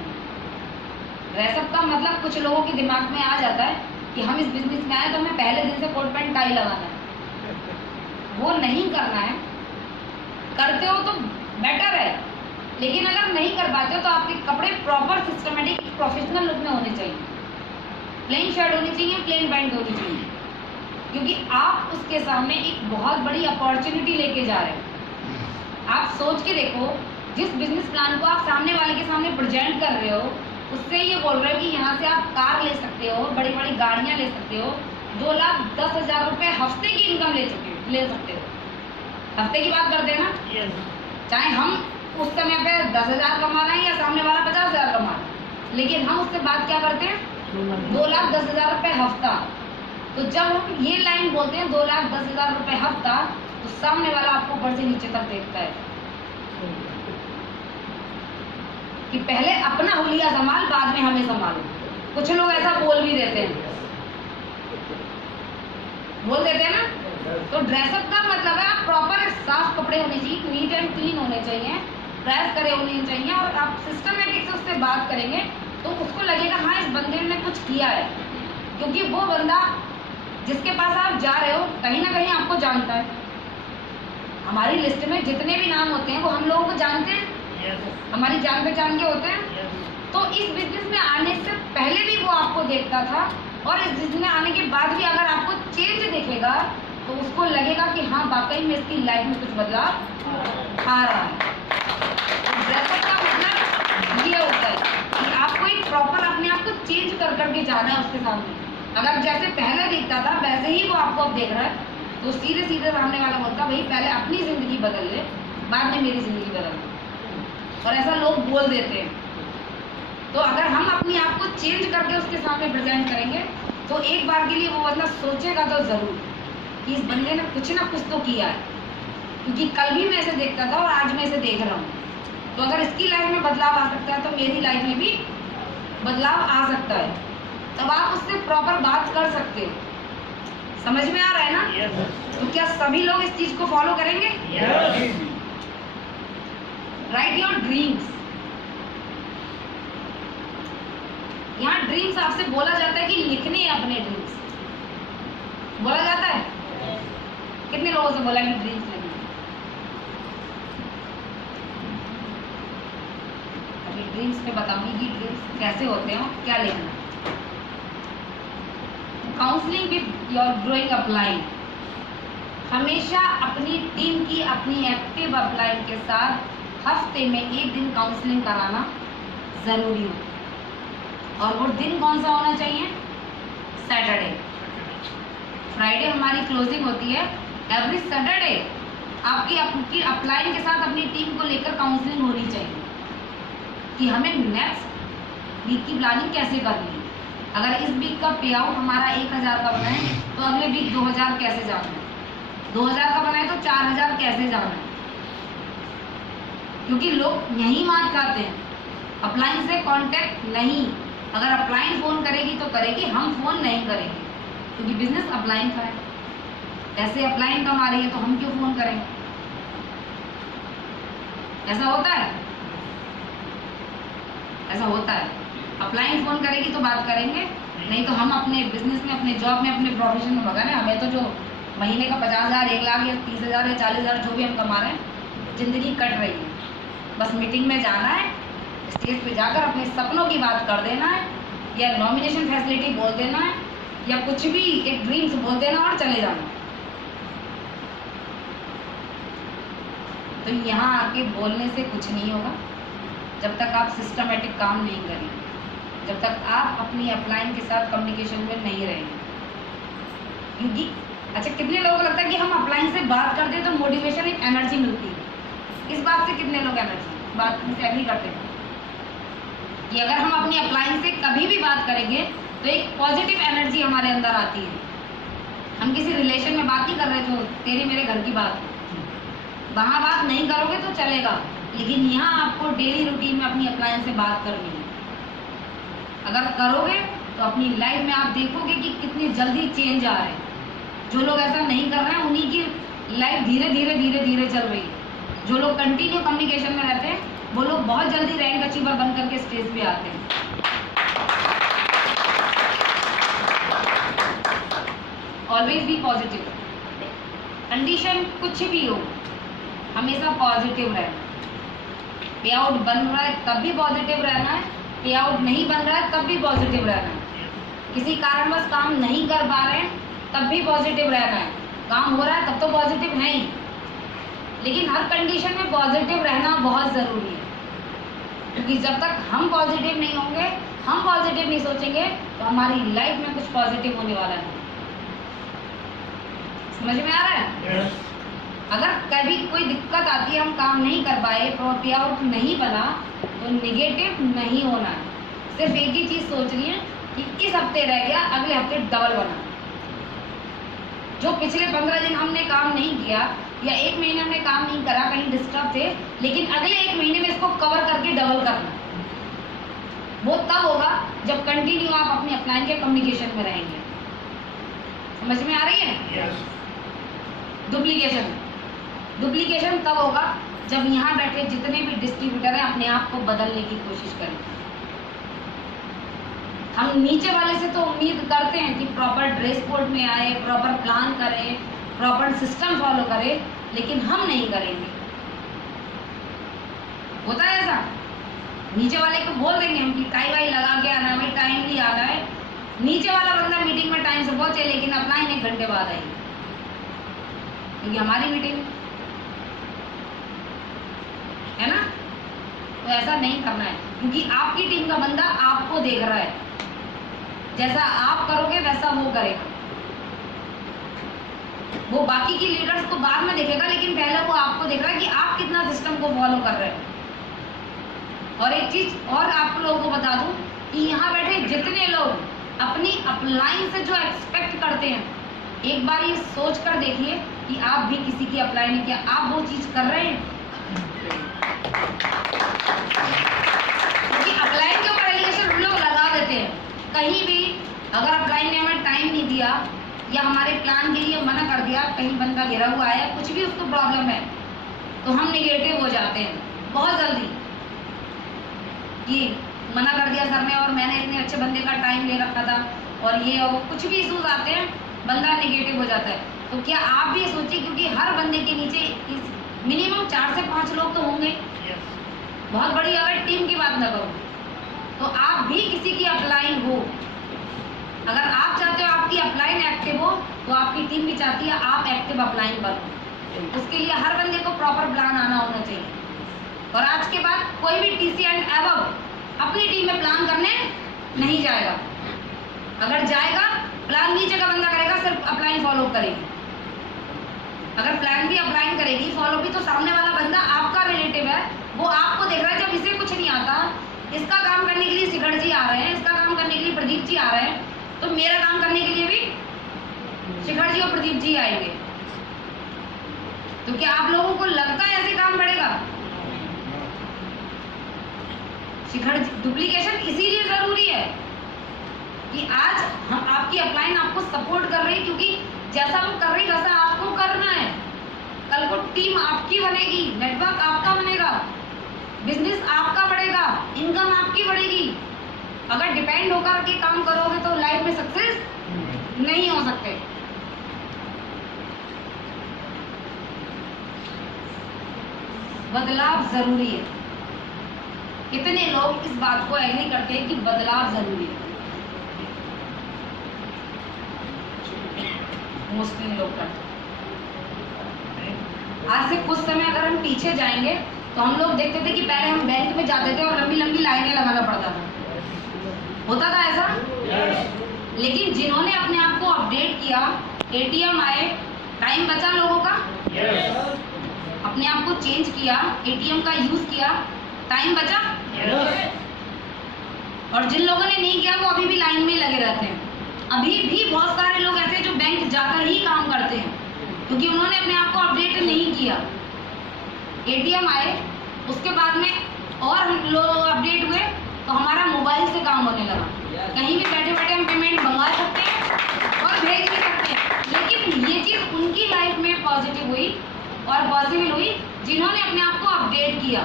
ड्रेसअप का मतलब कुछ लोगों के दिमाग में आ जाता है कि हम इस बिजनेस में आए तो हमें पहले दिन से कोट पैंट टाई लगाना है। वो नहीं करना है। करते हो तो बेटर है, लेकिन अगर नहीं कर पाते हो तो आपके कपड़े प्रॉपर सिस्टमेटिक प्रोफेशनल लुक में होने चाहिए। प्लेन शर्ट होनी चाहिए, प्लेन पैंट होनी चाहिए, क्योंकि आप उसके सामने एक बहुत बड़ी अपॉर्चुनिटी लेके जा रहे हो। आप सोच के देखो, जिस बिजनेस प्लान को आप सामने वाले के सामने प्रेजेंट कर रहे हो, उससे ये बोल रहे हो कि यहाँ से आप कार ले सकते हो, बड़ी बड़ी गाड़ियाँ ले सकते हो, 2,10,000 रुपये हफ्ते की इनकम ले सकते हो। हफ्ते की बात करते हैं ना, चाहे हम उस समय पे 10,000 कमा रहे हैं या सामने वाला 50,000 कमा रहे हैं, लेकिन हम उससे बात क्या करते हैं? 2,10,000 रुपये हफ्ता। तो जब हम ये लाइन बोलते हैं 2,10,000 रुपये हफ्ता, तो सामने वाला आपको ऊपर से नीचे तक देखता है कि पहले अपना हुलिया संभाल, बाद में हमें संभालो। कुछ लोग ऐसा बोल भी देते हैं, बोल देते हैं ना। तो ड्रेसअप का मतलब है आप प्रॉपर साफ कपड़े होने चाहिए, नीट एंड क्लीन होने चाहिए, प्रेस करे होने चाहिए, और आप सिस्टमेटिक से उससे बात करेंगे तो उसको लगेगा हाँ इस बंदे ने कुछ किया है। क्योंकि वो बंदा जिसके पास आप जा रहे हो कहीं ना कहीं आपको जानता है। हमारी लिस्ट में जितने भी नाम होते हैं वो हम लोगों को जानते हैं, हमारी जान पहचान के होते हैं। तो इस बिजनेस में आने से पहले भी वो आपको देखता था, और इस बिजनेस में आने के बाद भी अगर आपको चेंज दिखेगा तो उसको लगेगा कि हाँ वाकई में इसकी लाइफ में कुछ बदलाव आ रहा है। ड्रेसअप का मतलब ये होता है कि आपको एक प्रॉपर अपने आप को चेंज कर करके जाना है उसके सामने। अगर जैसे पहले दिखता था वैसे ही वो आपको अब देख रहा है, तो सीधे सीधे सामने वाला बोलता भाई पहले अपनी ज़िंदगी बदल ले, बाद में मेरी ज़िंदगी बदल ले। और ऐसा लोग बोल देते हैं। तो अगर हम अपने आप को चेंज करके उसके सामने प्रेजेंट करेंगे तो एक बार के लिए वो बंदा सोचेगा तो ज़रूर कि इस बंदे ने कुछ ना कुछ तो किया है, क्योंकि कल भी मैं इसे देखता था और आज मैं इसे देख रहा हूँ। तो अगर इसकी लाइफ में बदलाव आ सकता है तो मेरी लाइफ में भी बदलाव आ सकता है। तब आप उससे प्रॉपर बात कर सकते हो। समझ में आ रहा है ना? तो क्या सभी लोग इस चीज़ को फॉलो करेंगे? Right your dreams. यहाँ ड्रीम्स आपसे बोला जाता है कि लिखने हैं अपने ड्रीम्स। बोला जाता है? कितने लोगों से बोला कि ड्रीम्स लिखने? अभी ड्रीम्स पे बताऊंगी कि ड्रीम्स कैसे होते हैं, क्या लिखना। Counselling with your growing upline. हमेशा अपनी टीम की, अपनी एक्टिव अपलाइन के साथ हफ्ते में एक दिन काउंसलिंग कराना ज़रूरी हो। और वो दिन कौन सा होना चाहिए? सैटरडे। फ्राइडे हमारी क्लोजिंग होती है। एवरी सैटरडे आपकी अपलाइन के साथ अपनी टीम को लेकर काउंसलिंग होनी चाहिए कि हमें नेक्स्ट वीक की प्लानिंग कैसे करनी है। अगर इस वीक का पे आउट हमारा 1,000 का बना है तो अगले वीक 2,000 कैसे जाना है, 2,000 का बना है तो 4,000 कैसे जाना है। क्योंकि लोग यही मार खाते हैं, अपलाइन से कांटेक्ट नहीं। अगर अपलाइन फ़ोन करेगी तो करेगी, हम फ़ोन नहीं करेंगे, क्योंकि बिजनेस अपलाइन का है। ऐसे अपलाइन कमा रही है तो हम क्यों फ़ोन करेंगे? ऐसा होता है? ऐसा होता है। अपलाइन फ़ोन करेगी तो बात करेंगे, नहीं तो हम अपने बिजनेस में, अपने जॉब में, अपने प्रोफेशन में भगा ना। हमें तो जो महीने का 50,000, 1 लाख या 30,000 या 40,000 जो भी हम कमा रहे हैं, ज़िंदगी कट रही है। बस मीटिंग में जाना है, स्टेज पे जाकर अपने सपनों की बात कर देना है, या नॉमिनेशन फैसिलिटी बोल देना है, या कुछ भी एक ड्रीम्स बोल देना और चले जाना। तो यहाँ आके बोलने से कुछ नहीं होगा जब तक आप सिस्टमेटिक काम नहीं करेंगे, जब तक आप अपनी अपलाइन के साथ कम्युनिकेशन में नहीं रहेंगे। क्योंकि अच्छा, कितने लोगों को लगता है कि हम अपलाइन से बात करते हैं तो मोटिवेशन, एक एनर्जी मिलती है। इस बात से कितने लोग एनर्जी बात से एग्री करते हैं कि अगर हम अपनी अपलाइन से कभी भी बात करेंगे तो एक पॉजिटिव एनर्जी हमारे अंदर आती है। हम किसी रिलेशन में बात नहीं कर रहे तो तेरे मेरे घर की बात, वहाँ बात नहीं करोगे तो चलेगा, लेकिन यहाँ आपको डेली रूटीन में अपनी अपलाइन से बात करनी है। अगर करोगे तो अपनी लाइफ में आप देखोगे कि कितनी जल्दी चेंज आ रहे हैं। जो लोग ऐसा नहीं कर रहे हैं उन्हीं की लाइफ धीरे धीरे धीरे धीरे चल रही है। जो लोग कंटिन्यू कम्युनिकेशन में रहते हैं वो लोग बहुत जल्दी रैंक अचीवर बन करके स्टेज पे आते हैं। Always be positive. कंडीशन कुछ भी हो, हमेशा पॉजिटिव रहना। पे आउट बन रहा है तब भी पॉजिटिव रहना है, पे आउट नहीं बन रहा है तब भी पॉजिटिव रहना है। किसी कारणवश काम नहीं कर पा रहे हैं तब भी पॉजिटिव रहना है। काम हो रहा है तब तो पॉजिटिव है ही, लेकिन हर कंडीशन में पॉजिटिव रहना बहुत ज़रूरी है। क्योंकि जब तक हम पॉजिटिव नहीं होंगे, हम पॉजिटिव नहीं सोचेंगे, तो हमारी लाइफ में कुछ पॉजिटिव होने वाला है। समझ में आ रहा है? Yes. अगर कभी कोई दिक्कत आती है, हम काम नहीं कर पाए, पे आउट नहीं बना, तो निगेटिव नहीं होना है। सिर्फ एक ही चीज़ सोचनी है कि इस हफ्ते रह गया, अगले हफ्ते डबल बना। जो पिछले 15 दिन हमने काम नहीं किया या 1 महीने हमने काम नहीं करा, कहीं डिस्टर्ब थे, लेकिन अगले 1 महीने में इसको कवर करके डबल करना। वो तब होगा जब कंटिन्यू आप अपनी अपलाइन के कम्युनिकेशन में रहेंगे। समझ में आ रही है? Yes. डुप्लीकेशन तब होगा जब यहाँ बैठे जितने भी डिस्ट्रीब्यूटर हैं अपने आप को बदलने की कोशिश करें। हम नीचे वाले से तो उम्मीद करते हैं कि प्रॉपर ड्रेस कोड में आए, प्रॉपर प्लान करें, प्रॉपर सिस्टम फॉलो करें, लेकिन हम नहीं करेंगे। होता है ऐसा? नीचे वाले को बोल देंगे हम कि टाई वाई लगा के आना है, भाई टाइमली आना है। नीचे वाला बंदा मीटिंग में टाइम से पहुंचे, लेकिन अपलाइन 1 घंटे बाद आएगी, क्योंकि हमारी मीटिंग है ना। तो ऐसा नहीं करना है, क्योंकि आपकी टीम का बंदा आपको देख रहा है। जैसा आप करोगे वैसा वो करेगा। वो बाकी की लीडर्स को बाद में देखेगा, लेकिन पहले वो आपको देख रहा है कि आप कितना सिस्टम को फॉलो कर रहे हैं। और एक चीज और आप लोगों को बता दूं कि यहाँ बैठे जितने लोग अपनी अपलाइन से जो एक्सपेक्ट करते हैं, एक बार ये सोच कर देखिए कि आप भी किसी की अपलाइन है क्या, आप वो चीज कर रहे हैं? क्योंकि अपलाइन के ऊपर एलिगेशन लोग लगा देते हैं कहीं भी। अगर अपलाइन ने हमें टाइम नहीं दिया या हमारे प्लान के लिए मना कर दिया, कहीं बंदा गिरा हुआ है, कुछ भी उसको प्रॉब्लम है, तो हम नेगेटिव हो जाते हैं बहुत जल्दी कि मना कर दिया सर ने और मैंने इतने अच्छे बंदे का टाइम ले रखा था, और ये और कुछ भी इशूज आते हैं, बंदा नेगेटिव हो जाता है। तो क्या आप भी सोचिए, क्योंकि हर बंदे के नीचे मिनिमम 4 से 5 लोग तो होंगे। बहुत बड़ी अगर टीम की बात ना करूँ, तो आप भी किसी की अपलाइन हो। अगर आप चाहते हो आपकी अपलाइन एक्टिव हो, तो आपकी टीम भी चाहती है आप एक्टिव अपलाइन बनो। उसके लिए हर बंदे को प्रॉपर प्लान आना होना चाहिए। और आज के बाद कोई भी TC एंड एबव अपनी टीम में प्लान करने नहीं जाएगा। अगर जाएगा, प्लान नीचे का बंदा करेगा, सिर्फ अपलाइन फॉलो करेगी। अगर प्लान भी अपलाइन करेगी, फॉलो भी, तो सामने वाला बंदा आपका रिलेटिव है, वो आपको देख रहा है। जब इसे कुछ नहीं आता, इसका काम करने के लिए शिखर जी आ रहे हैं, इसका काम करने के लिए प्रदीप जी आ रहे हैं, तो मेरा काम करने के लिए भी शिखर जी और प्रदीप जी आएंगे। तो क्या आप लोगों को लगता है ऐसे काम बढ़ेगा? शिखर जी, डुप्लीकेशन इसीलिए जरूरी है कि आज हम आपकी अपलाइन आपको सपोर्ट कर रही है, क्योंकि जैसा वो कर रही वैसा आपको करना है। कल को टीम आपकी बनेगी, नेटवर्क आपका बनेगा, बिजनेस आपका बढ़ेगा, इनकम आपकी बढ़ेगी। अगर डिपेंड होकर के काम करोगे तो लाइफ में सक्सेस नहीं हो सकते। बदलाव जरूरी है। कितने लोग इस बात को एग्री करते हैं कि बदलाव जरूरी है? मोस्टली लोग करते हैं। आज से कुछ समय अगर हम पीछे जाएंगे तो हम लोग देखते थे कि पहले हम बैंक में जाते थे और लंबी लंबी लाइनें लगाना पड़ता था, होता था ऐसा? लेकिन जिन्होंने अपने आप को अपडेट किया, एटीएम आए, टाइम बचा लोगों का, अपने आप को चेंज किया, एटीएम का यूज किया, टाइम बचा। और जिन लोगों ने नहीं किया वो अभी भी लाइन में लगे रहते हैं। अभी भी बहुत सारे लोग ऐसे हैं जो बैंक जाकर ही काम करते हैं क्योंकि उन्होंने अपने आप को अपडेट नहीं किया। एटीएम आए, उसके बाद में और हम लोग अपडेट हुए तो हमारा मोबाइल से काम होने लगा। कहीं भी बैठे बैठे हम पेमेंट मंगवा सकते हैं और भेज भी सकते हैं। लेकिन ये चीज़ उनकी लाइफ में पॉजिटिव हुई और पॉसिबल हुई जिन्होंने अपने आप को अपडेट किया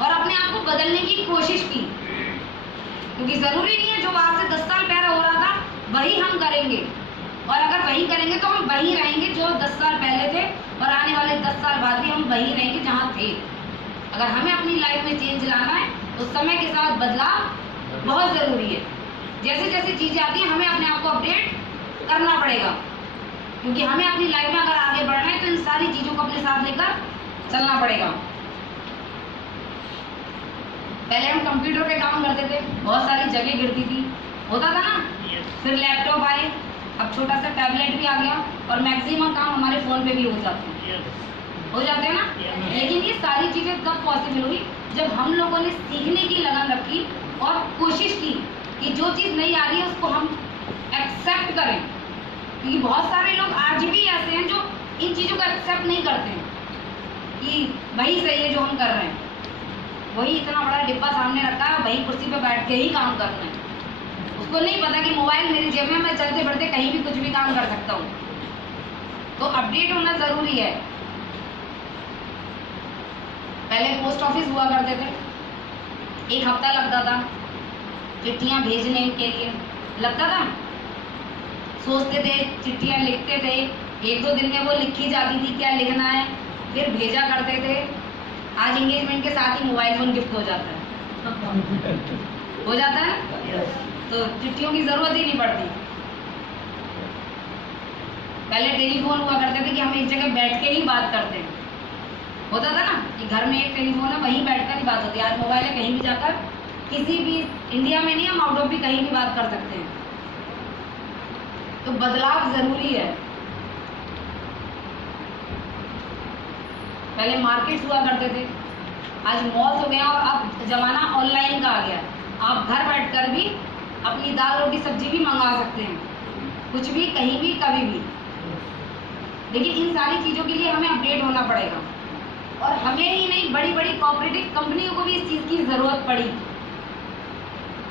और अपने आप को बदलने की कोशिश की। क्योंकि ज़रूरी नहीं है जो आज से 10 साल पहले हो रहा था वही हम करेंगे, और अगर वही करेंगे तो हम वही रहेंगे जो 10 साल पहले थे, और आने वाले 10 साल बाद भी हम वही रहेंगे जहाँ थे। अगर हमें अपनी लाइफ में चेंज लाना है तो समय के साथ बदलाव बहुत ज़रूरी है। जैसे जैसे चीज़ें आती हैं हमें अपने आप को अपडेट करना पड़ेगा, क्योंकि हमें अपनी लाइफ में अगर आगे बढ़ना है तो इन सारी चीज़ों को अपने साथ लेकर चलना पड़ेगा। पहले हम कंप्यूटर पे काम करते थे, बहुत सारी जगह गिरती थी, होता था ना। फिर लैपटॉप आए, अब छोटा सा टैबलेट भी आ गया और मैक्सिमम काम हमारे फ़ोन पे भी हो जाते हैं ना। लेकिन ये सारी चीज़ें तब पॉसिबल हुई जब हम लोगों ने सीखने की लगन रखी और कोशिश की कि जो चीज़ नहीं आ रही है उसको हम एक्सेप्ट करें। क्योंकि बहुत सारे लोग आज भी ऐसे हैं जो इन चीज़ों को एक्सेप्ट नहीं करते हैं कि वही सही है जो हम कर रहे हैं, वही इतना बड़ा डिब्बा सामने रखा है, वही कुर्सी पे बैठ के ही काम करना है। उसको नहीं पता कि मोबाइल मेरी जेब में, मैं चलते बढ़ते कहीं भी कुछ भी काम कर सकता हूँ। तो अपडेट होना ज़रूरी है। पहले पोस्ट ऑफिस हुआ करते थे, 1 हफ्ता लगता था चिट्ठियाँ भेजने के लिए, लगता था। सोचते थे, चिट्ठियाँ लिखते थे, 1-2 दिन में वो लिखी जाती थी क्या लिखना है, फिर भेजा करते थे। आज एंगेजमेंट के साथ ही मोबाइल फ़ोन गिफ्ट हो जाता है, हो जाता है, तो चिट्ठियों की ज़रूरत ही नहीं पड़ती। पहले टेलीफोन हुआ करते थे कि हम एक जगह बैठ के ही बात करते हैं, होता था ना कि घर में एक टेलीफोन है, वहीं बैठकर ही बात होती है। आज मोबाइल है, कहीं भी जाकर किसी भी, इंडिया में नहीं, हम आउट ऑफ भी कहीं भी बात कर सकते हैं। तो बदलाव ज़रूरी है। पहले मार्केट्स हुआ करते थे, आज मॉल्स हो गया, और अब ज़माना ऑनलाइन का आ गया। आप घर बैठकर भी अपनी दाल रोटी सब्जी भी मंगा सकते हैं, कुछ भी, कहीं भी, कभी भी। लेकिन इन सारी चीज़ों के लिए हमें अपडेट होना पड़ेगा, और हमें ही नहीं, बड़ी बड़ी कोऑपरेटिव कंपनियों को भी इस चीज़ की ज़रूरत पड़ी।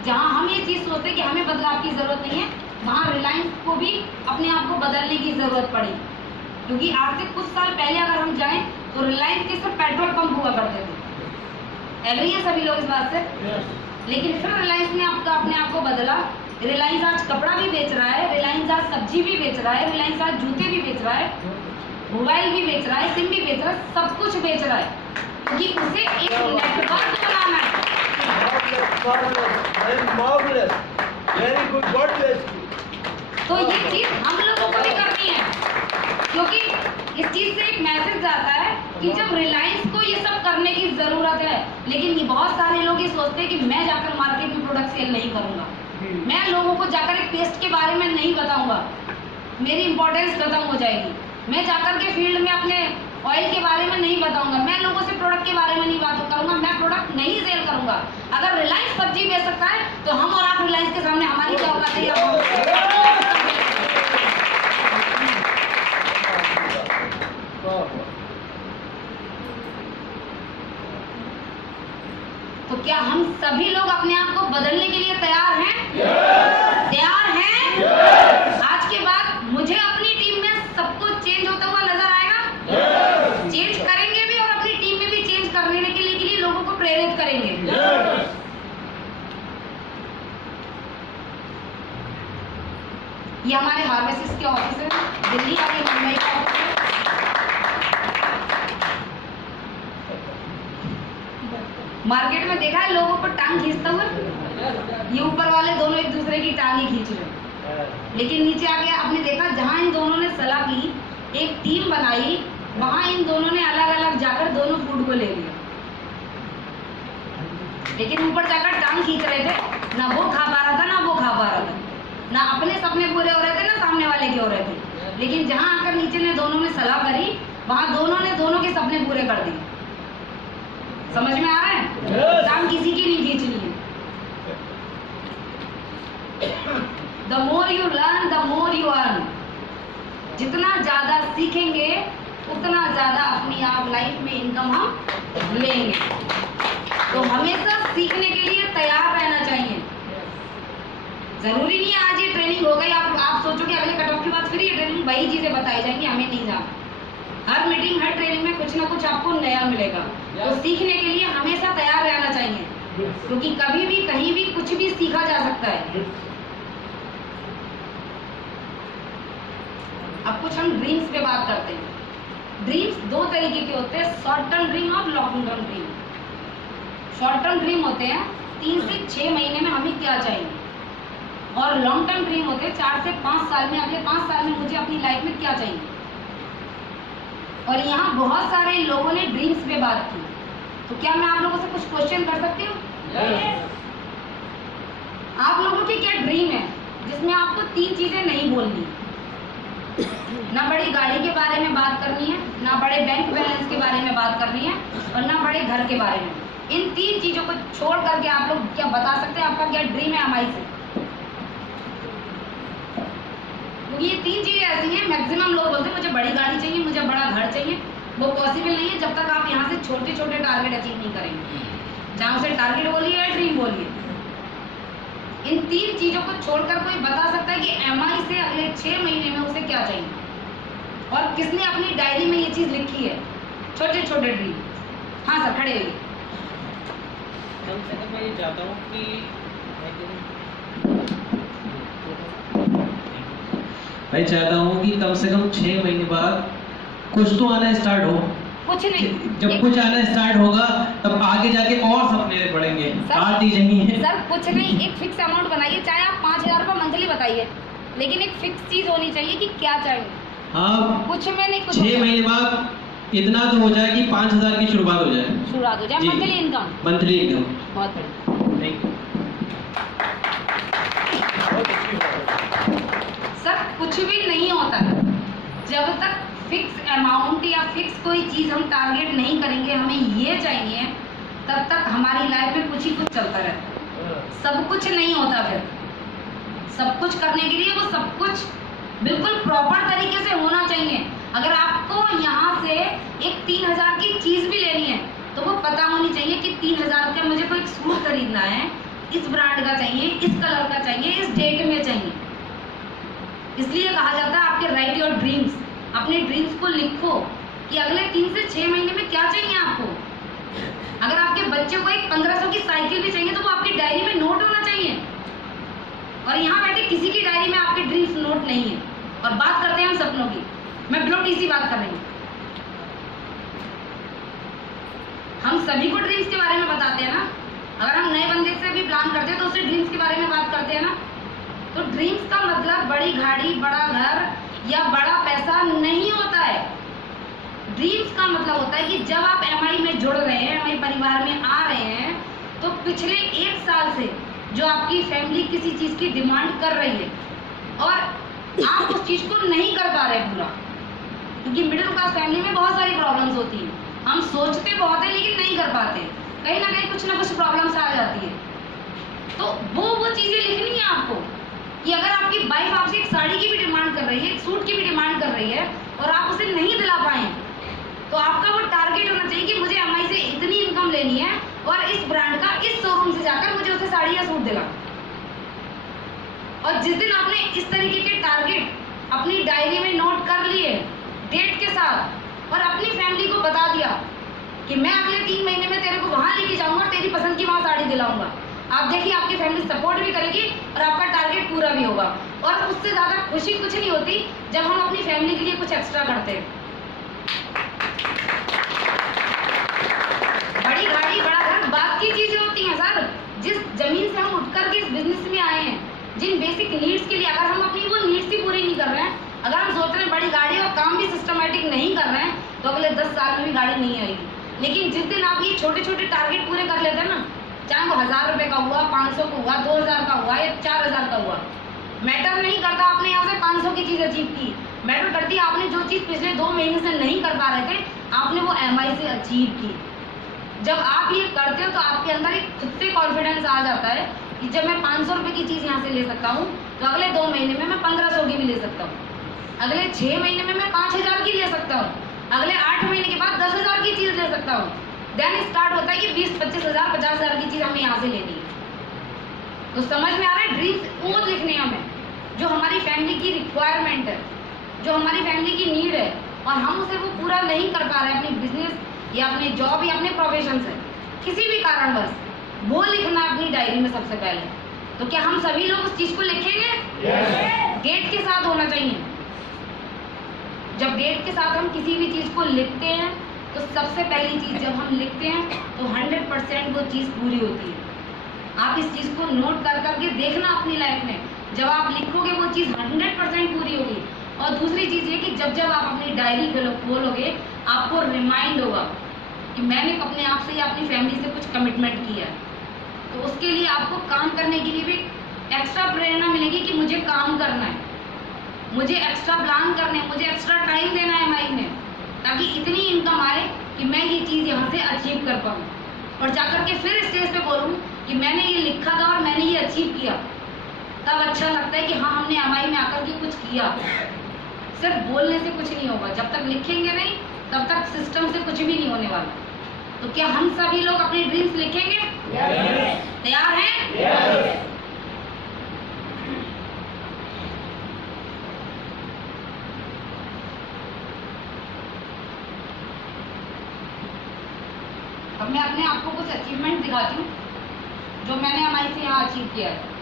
जहां हम ये चीज़ सोचते कि हमें बदलाव की ज़रूरत नहीं है, वहाँ रिलायंस को भी अपने आप को बदलने की ज़रूरत पड़ी। क्योंकि आज से कुछ साल पहले अगर हम जाएं तो रिलायंस के सिर्फ पेट्रोल पंप हुआ करते थे। एग्री है सभी लोग इस बात से? लेकिन फिर रिलायंस ने अपने आप को बदला। रिलायंस आज कपड़ा भी बेच रहा है, रिलायंस आज सब्जी भी बेच रहा है, रिलायंस आज जूते भी बेच रहा है, मोबाइल भी बेच रहा है, सिम भी बेच रहा है, सब कुछ बेच रहा है, क्योंकि उसे एक नेटवर्क बनाना है। तो ये चीज़ हम लोगों को भी करनी है, क्योंकि इस चीज़ से एक मैसेज आता है कि जब रिलायंस को ये सब करने की ज़रूरत है, लेकिन ये बहुत सारे लोग ये सोचते हैं कि मैं जाकर मार्केट में प्रोडक्ट सेल नहीं करूँगा, मैं लोगों को जाकर एक पेस्ट के बारे में नहीं बताऊँगा, मेरी इंपॉर्टेंस खत्म हो जाएगी। मैं जाकर के फील्ड में अपने ऑयल के बारे में नहीं बताऊंगा, मैं लोगों से प्रोडक्ट के बारे में नहीं बात करूंगा, मैं प्रोडक्ट नहीं सेल करूंगा। अगर रिलायंस सब्जी बेच सकता है तो हम और आप रिलायंस के सामने हमारी क्या औकात है? तो क्या हम सभी लोग अपने आप को बदलने के लिए तैयार हैं? तैयार हैं? आज के बाद मुझे अपनी टीम में सब कुछ चेंज होता हुआ नजर आएगा। चेंज करेंगे भी और अपनी टीम में भी चेंज करने के लिए लोगों को प्रेरित करेंगे। ये हमारे हार्वेसिस के ऑफिस है, दिल्ली और ये मुंबई का ऑफिस है। मार्केट में देखा है लोगों को टांग खींचता हुआ, ये ऊपर वाले दोनों एक दूसरे की टांग ही खींच रहे, लेकिन नीचे आके आपने देखा जहां इन दोनों ने सलाह की, एक टीम बनाई, वहां इन दोनों ने अलग अलग जाकर दोनों फूड को ले लिया, लेकिन ऊपर जाकर टांग खींच रहे थे, ना वो खा पा रहा था ना वो खा पा रहा था, ना अपने सपने पूरे हो रहे थे ना सामने वाले के हो रहे थे, लेकिन जहां आकर नीचे ने दोनों ने सलाह करी, वहां दोनों ने दोनों के सपने पूरे कर दिए। समझ में आ रहा है? टांग किसी की नहीं खींचनी है। The more you learn, the more you earn. जितना ज्यादा सीखेंगे उतना ज्यादा अपनी आप लाइफ में इनकम हम लेंगे। तो हमेशा सीखने के लिए तैयार रहना चाहिए। जरूरी नहीं है आज ये ट्रेनिंग हो गई आप सोचो कि अगले कट ऑफ के बाद फिर ये ट्रेनिंग वही चीजें बताई जाएंगी, हमें नहीं जाना। हर मीटिंग हर ट्रेनिंग में कुछ ना कुछ आपको नया मिलेगा। तो सीखने के लिए हमेशा तैयार रहना चाहिए, क्योंकि कभी भी कहीं भी कुछ भी सीखा जा सकता है। अब कुछ हम ड्रीम्स पे बात करते हैं। ड्रीम्स दो तरीके के होते हैं, शॉर्ट टर्म ड्रीम और long term dream. Short term dream होते हैं 3 से 6 महीने में हमें क्या चाहिए, और लॉन्ग टर्म ड्रीम होते हैं 4 से 5 साल में, अगले 5 साल में मुझे अपनी लाइफ में क्या चाहिए। और यहाँ बहुत सारे लोगों ने ड्रीम्स पे बात की, तो क्या मैं आप लोगों से कुछ क्वेश्चन कर सकती हूँ? आप लोगों की क्या ड्रीम है जिसमें आपको 3 चीजें नहीं बोलनी? ना बड़ी गाड़ी के बारे में बात करनी है, ना बड़े बैंक बैलेंस के बारे में बात करनी है, और ना बड़े घर के बारे में। इन 3 चीजों को छोड़ करके आप लोग क्या बता सकते हैं आपका क्या ड्रीम है हमारी से? क्योंकि ये 3 चीजें ऐसी हैं, मैक्सिमम लोग बोलते हैं मुझे बड़ी गाड़ी चाहिए, मुझे बड़ा घर चाहिए। वो पॉसिबल नहीं है जब तक आप यहाँ से छोटे छोटे टारगेट अचीव नहीं करेंगे। चाहे उसे टारगेट बोलिए या ड्रीम बोलिए, इन 3 चीजों को छोड़कर कोई बता सकता है कि एमआई से अगले 6 महीने में उसे क्या चाहिए, और किसने अपनी डायरी में ये चीज लिखी है? छोटे छोटे ड्रीम। हाँ सर, खड़े होइए। कम से कम मैं ये चाहता हूँ कि मैं चाहता हूँ कि कम से कम 6 महीने बाद कुछ तो आना स्टार्ट हो। कुछ नहीं, जब कुछ आना स्टार्ट होगा तब आगे जाके और सपने बढ़ेंगे। बात ही यही है सर। कुछ नहीं, एक फिक्स अमाउंट बनाइए, चाहे आप 5,000 रुपये मंथली बताइए, लेकिन एक फिक्स चीज होनी चाहिए कि क्या चाहिए। हाँ, कुछ में नहीं, कुछ 6 महीने बाद इतना तो हो जाए कि 5,000 की शुरुआत हो जाए। शुरुआत हो जाए मंथली इनकम। Monthly income. बहुत बढ़िया सर। कुछ भी नहीं होता है जब तक फिक्स अमाउंट या फिक्स कोई चीज हम टारगेट नहीं करेंगे, हमें ये चाहिए, तब तक हमारी लाइफ में कुछ ही कुछ चलता रहता है। सब कुछ नहीं होता। फिर सब कुछ करने के लिए वो सब कुछ बिल्कुल प्रॉपर तरीके से होना चाहिए। अगर आपको यहाँ से एक 3,000 की चीज भी लेनी है तो वो पता होनी चाहिए कि 3,000 का मुझे कोई सूट खरीदना है, इस ब्रांड का चाहिए, इस कलर का चाहिए, इस डेट में चाहिए। इसलिए कहा जाता है आपके राइट योर ड्रीम्स। अपने ड्रीम्स को लिखो कि अगले 3 से 6 महीने में क्या चाहिए आपको। अगर आपके बच्चे को एक 1500 की साइकिल भी चाहिए तो वो आपकी डायरी में नोट होना चाहिए। और यहाँ बैठे किसी की डायरी में आपके ड्रीम्स नोट नहीं है, और बात करते हैं हम सपनों की। मैं ब्लोटी सी बात कर रही हूँ। हम सभी को ड्रीम्स के बारे में बताते हैं ना। अगर हम नए बंदे से भी प्लान करते हैं तो उससे ड्रीम्स के बारे में बात करते हैं ना। तो ड्रीम्स का मतलब बड़ी गाड़ी, बड़ा घर या बड़ा पैसा नहीं होता है। ड्रीम्स का मतलब होता है कि जब आप एमआई में जुड़ रहे हैं, एमआई परिवार में आ रहे हैं, तो पिछले 1 साल से जो आपकी फैमिली किसी चीज की डिमांड कर रही है और आप उस चीज को नहीं कर पा रहे पूरा, क्योंकि मिडिल क्लास फैमिली में बहुत सारी प्रॉब्लम्स होती हैं। हम सोचते बहुत है लेकिन नहीं कर पाते, कहीं ना कहीं कुछ ना कुछ प्रॉब्लम्स आ जाती है। तो वो चीजें लिखनी है आपको कि अगर आपकी वाइफ आपसे एक साड़ी की भी डिमांड कर रही है, एक सूट की भी डिमांड कर रही है और आप उसे नहीं दिला पाए, तो आपका वो टारगेट होना चाहिए कि मुझे एमआई से इतनी इनकम लेनी है और इस ब्रांड का इस शोरूम से जाकर मुझे उसे साड़ी या सूट दिला। और जिस दिन आपने इस तरीके के टारगेट अपनी डायरी में नोट कर लिए डेट के साथ और अपनी फैमिली को बता दिया कि मैं अगले 3 महीने में तेरे को वहां लेके जाऊंगा और तेरी पसंद की वहां साड़ी दिलाऊंगा, आप देखिए आपकी फैमिली सपोर्ट भी करेगी और आपका टारगेट पूरा भी होगा। और उससे ज़्यादा खुशी कुछ नहीं होती जब हम अपनी फैमिली के लिए कुछ एक्स्ट्रा करते हैं। बड़ी गाड़ी बड़ा घर बात की चीजें होती हैं सर। जिस जमीन से हम उठ करके इस बिजनेस में आए हैं, जिन बेसिक नीड्स के लिए अगर हम अपनी वो नीड्स ही पूरी नहीं कर रहे हैं, अगर हम सोच रहे हैं बड़ी गाड़ी और काम भी सिस्टमेटिक नहीं कर रहे हैं, तो अगले 10 साल में भी गाड़ी नहीं आएगी। लेकिन जिस दिन आप ये छोटे छोटे टारगेट पूरे कर लेते हैं ना, चाहे वो 1000 रुपए का हुआ, 500 का हुआ, 2000 का हुआ या 4000 का हुआ, मैटर नहीं करता आपने यहाँ से 500 की चीज अचीव की। मैटर करती है आपने जो चीज पिछले 2 महीने से नहीं कर पा रहे थे, आपने वो MI से अचीव की। जब आप ये करते हो तो आपके अंदर एक खुद से कॉन्फिडेंस आ जाता है कि जब मैं 500 रुपए की चीज यहाँ से ले सकता हूँ, तो अगले 2 महीने में मैं 1500 की भी ले सकता हूँ, अगले 6 महीने में मैं 5000 की ले सकता हूँ, अगले 8 महीने के बाद 10,000 की चीज ले सकता हूँ। देन स्टार्ट होता है कि 20-25,000 50,000 की चीज हमें यहाँ से लेनी है। तो समझ में आ रहा है, ड्रीम्स वो लिखने हमें जो हमारी फैमिली की रिक्वायरमेंट है, जो हमारी फैमिली की नीड है, और हम उसे वो पूरा नहीं कर पा रहे हैं अपने बिजनेस या अपने जॉब या अपने प्रोफेशन से, किसी भी कारणवश, वो लिखना अपनी डायरी में सबसे पहले। तो क्या हम सभी लोग उस चीज को लिखेंगे? डेट के साथ होना चाहिए। जब डेट के साथ हम किसी भी चीज को लिखते हैं, तो सबसे पहली चीज जब हम लिखते हैं तो 100% वो चीज पूरी होती है। आप इस चीज को नोट कर करके देखना अपनी लाइफ में, जब आप लिखोगे वो चीज 100% पूरी होगी। और दूसरी चीज ये कि जब जब आप अपनी डायरी खोलोगे, आपको रिमाइंड होगा कि मैंने अपने आप से या अपनी फैमिली से कुछ कमिटमेंट किया है। तो उसके लिए आपको काम करने के लिए भी एक्स्ट्रा प्रेरणा मिलेगी कि मुझे काम करना है, मुझे एक्स्ट्रा प्लान करने हैं, मुझे एक्स्ट्रा टाइम देना है माइंड में, ताकि इतनी इनकम आए कि मैं ये चीज़ यहाँ से अचीव कर पाऊँ और जाकर के फिर स्टेज पे बोलूँ कि मैंने ये लिखा था और मैंने ये अचीव किया। तब अच्छा लगता है कि हाँ, हमने MI में आकर के कुछ किया। सिर्फ बोलने से कुछ नहीं होगा, जब तक लिखेंगे नहीं तब तक सिस्टम से कुछ भी नहीं होने वाला। तो क्या हम सभी लोग अपने ड्रीम्स लिखेंगे? तैयार हैं? अब मैं अपने आपको कुछ अचीवमेंट दिखाती हूँ जो मैंने MI से यहाँ अचीव किया है।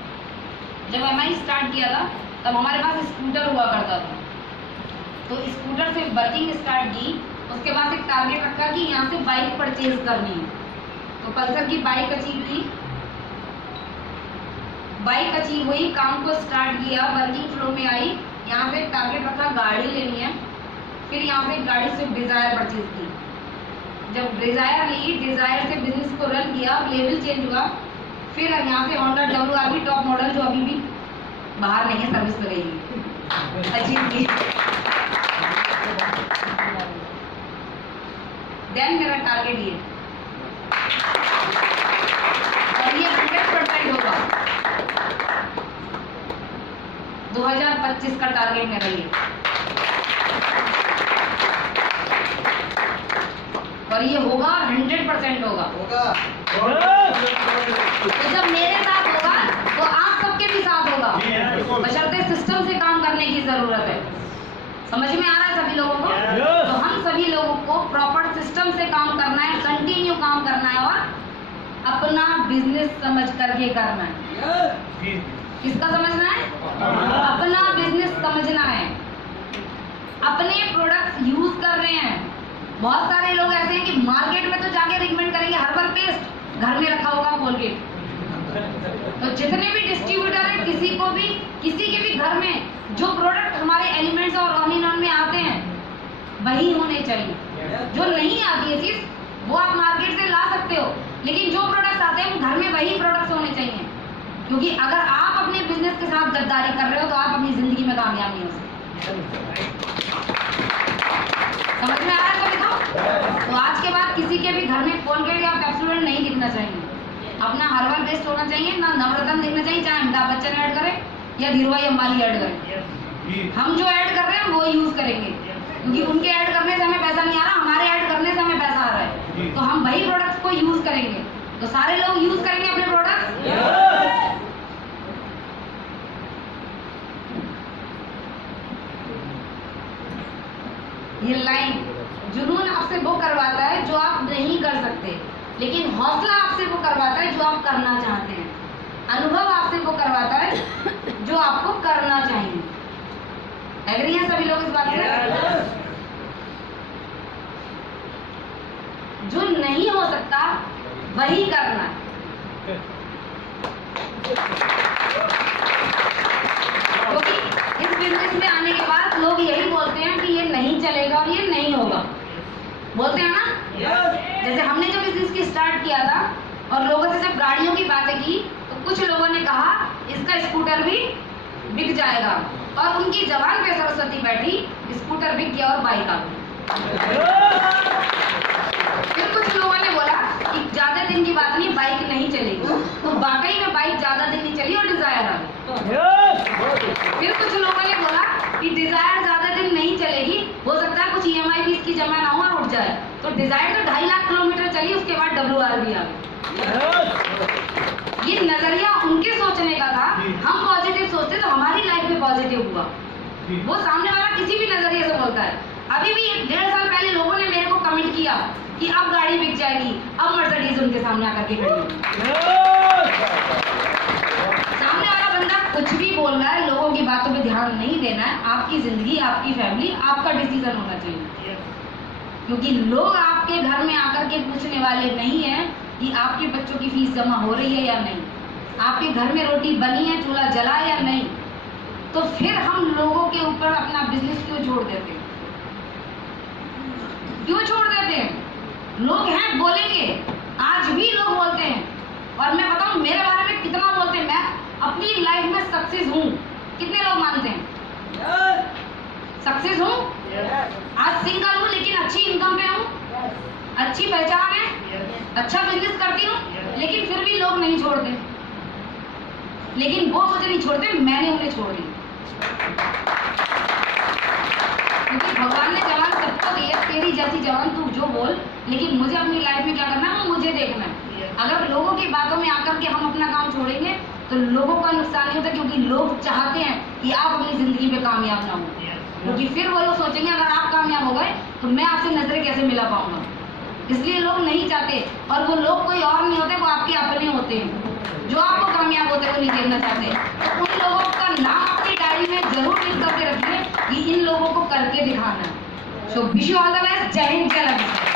जब MI स्टार्ट किया था तब हमारे पास स्कूटर हुआ करता था, तो स्कूटर से वर्किंग स्टार्ट की। उसके बाद एक टारगेट रखा कि यहाँ से बाइक परचेज करनी है, तो पल्सर की बाइक अचीव की। बाइक अचीव हुई, काम को स्टार्ट किया, वर्किंग फ्लो में आई। यहाँ से एक टारगेट रखा गाड़ी लेनी है, फिर यहाँ से गाड़ी स्विफ्ट डिजायर परचेज की। जब डिजायर ली, डिजायर से बिजनेस को रन किया, लेवल चेंज हुआ। फिर यहाँ से होंडा WRV टॉप मॉडल, जो अभी भी बाहर नहीं है, सर्विस पे गई, अचीव की। देन मेरा टारगेट ये, और ये 100% होगा। 2025 का टारगेट मेरा ये, और ये होगा 100% होगा। तो जब मेरे साथ होगा तो आप सबके भी साथ होगा, बशर्ते सिस्टम से काम करने की जरूरत है। समझ में आ रहा है सभी लोगों को? तो हम सभी लोगों को प्रॉपर सिस्टम से काम करना है, कंटिन्यू काम करना है, और अपना बिजनेस समझ करके करना है। किसका समझना है? अपना बिजनेस समझना है। अपने प्रोडक्ट यूज कर रहे हैं। बहुत सारे लोग ऐसे हैं कि मार्केट में तो जाके रिकमेंड करेंगे हर्बल पेस्ट, घर में रखा होगा कोलगेट। तो जितने भी डिस्ट्रीब्यूटर हैं, किसी के भी घर में जो प्रोडक्ट हमारे एलिमेंट्स और ऑन इन ऑन में आते हैं वही होने चाहिए। जो नहीं आती है चीज वो आप मार्केट से ला सकते हो, लेकिन जो प्रोडक्ट्स आते हैं वो घर में वही प्रोडक्ट्स होने चाहिए। क्योंकि अगर आप अपने बिजनेस के साथ गद्दारी कर रहे हो तो आप अपनी जिंदगी में कामयाब नहीं हो सकते। समझ में आ रहा है सभी को? तो आज के बाद किसी के भी घर में कोलगेट या पेप्सोडेंट नहीं दिखना चाहिए। अपना हर्बल बेस्ड होना चाहिए, ना नवरत्न दिखना चाहिए, चाहे अमिताभ बच्चन ऐड करे या धीरूभाई अंबानी ऐड करें। हम जो ऐड कर रहे हैं वो यूज करेंगे, क्योंकि उनके ऐड करने से हमें पैसा नहीं आ रहा, हमारे ऐड करने से हमें पैसा आ रहा है। तो हम वही प्रोडक्ट्स को यूज करेंगे। तो सारे लोग यूज करेंगे अपने प्रोडक्ट्स। ये लाइन, जुनून आपसे वो करवाता है जो आप नहीं कर सकते, लेकिन हौसला आपसे वो करवाता है जो आप करना चाहते हैं। अनुभव आपसे वो करवाता है जो आपको करना चाहिए। एग्री हैं सभी लोग इस बात से? जो नहीं हो सकता वही करना है। क्योंकि इस बिजनेस में आने के बाद लोग यही बोलते हैं कि ये नहीं चलेगा और ये नहीं होगा, बोलते हैं ना। जैसे हमने जो बिजनेस की स्टार्ट किया था और लोगों से जब गाड़ियों की बातें की तो कुछ लोगों ने कहा इसका स्कूटर भी बिक जाएगा, और उनकी जबान पे सरस्वती बैठी, स्कूटर बिक गया और बाइक आ गई। फिर कुछ लोगों ने बोला कि ज्यादा दिन की बात नहीं, बाइक नहीं चलेगी, तो वाकई में बाइक ज्यादा दिन नहीं चली और डिजायर आ गई। फिर कुछ लोगों ने बोला कि डिजायर ज्यादा दिन नहीं चलेगी, हो सकता है कुछ EMI भी इसकी जमा ना हो और उठ जाए, तो डिजायर तो 2.5 लाख किलोमीटर चली, उसके बाद WR भी आ गई। ये नजरिया उनके सोचने का था, हम पॉजिटिव सोचते तो हमारी लाइफ में पॉजिटिव हुआ। वो सामने वाला किसी भी नजरिए से बोलता है। अभी भी 1.5 साल पहले लोगों ने मेरे को कमेंट किया कि अब गाड़ी बिक जाएगी, अब मर्सिडीज उनके सामने आकर के खड़ी होगी। सामने वाला बंदा कुछ भी बोल रहा है, लोगों की बातों पे ध्यान नहीं देना है। आपकी जिंदगी, आपकी फैमिली, आपका डिसीजन होना चाहिए। क्योंकि लोग आपके घर में आकर के पूछने वाले नहीं है कि आपके बच्चों की फीस जमा हो रही है या नहीं, आपके घर में रोटी बनी है, चूल्हा जला है या नहीं। तो फिर हम लोगों के ऊपर अपना बिजनेस क्यों छोड़ देते हैं? क्यों छोड़ देते हैं? लोग हैं, बोलेंगे, आज भी लोग बोलते हैं। और मैं बताऊं मेरे बारे में कितना बोलते हैं। मैं अपनी लाइफ में सक्सेस हूँ, कितने लोग मानते हैं? सक्सेस हूँ, आज सिंगल हूँ लेकिन अच्छी इनकम पे हूँ, अच्छी पहचान है, अच्छा बिजनेस करती हूँ, लेकिन फिर भी लोग नहीं छोड़ते। लेकिन वो मुझे नहीं छोड़ते, मैंने उन्हें छोड़ दी। क्योंकि भगवान ने जवान सबको दी है, तेरी जैसी जवान तू जो बोल, लेकिन मुझे अपनी लाइफ में क्या करना है वो मुझे देखना है। अगर लोगों की बातों में आकर के हम अपना काम छोड़ेंगे तो लोगों का नुकसान नहीं होता, क्योंकि लोग चाहते हैं कि आप अपनी जिंदगी में कामयाब ना हो। क्योंकि फिर वो लोग सोचेंगे अगर आप कामयाब हो गए तो मैं आपसे नजरें कैसे मिला पाऊंगा। इसलिए लोग नहीं चाहते, और वो लोग कोई और नहीं होते, वो आपके अपने होते हैं जो आपको कामयाब होते हुए नहीं देखना चाहते। तो उन लोगों का नाम अपनी डायरी में जरूर लिख करके रखिए कि इन लोगों को करके दिखाना है। So wish you all the best. जय हिंद, जय भारत।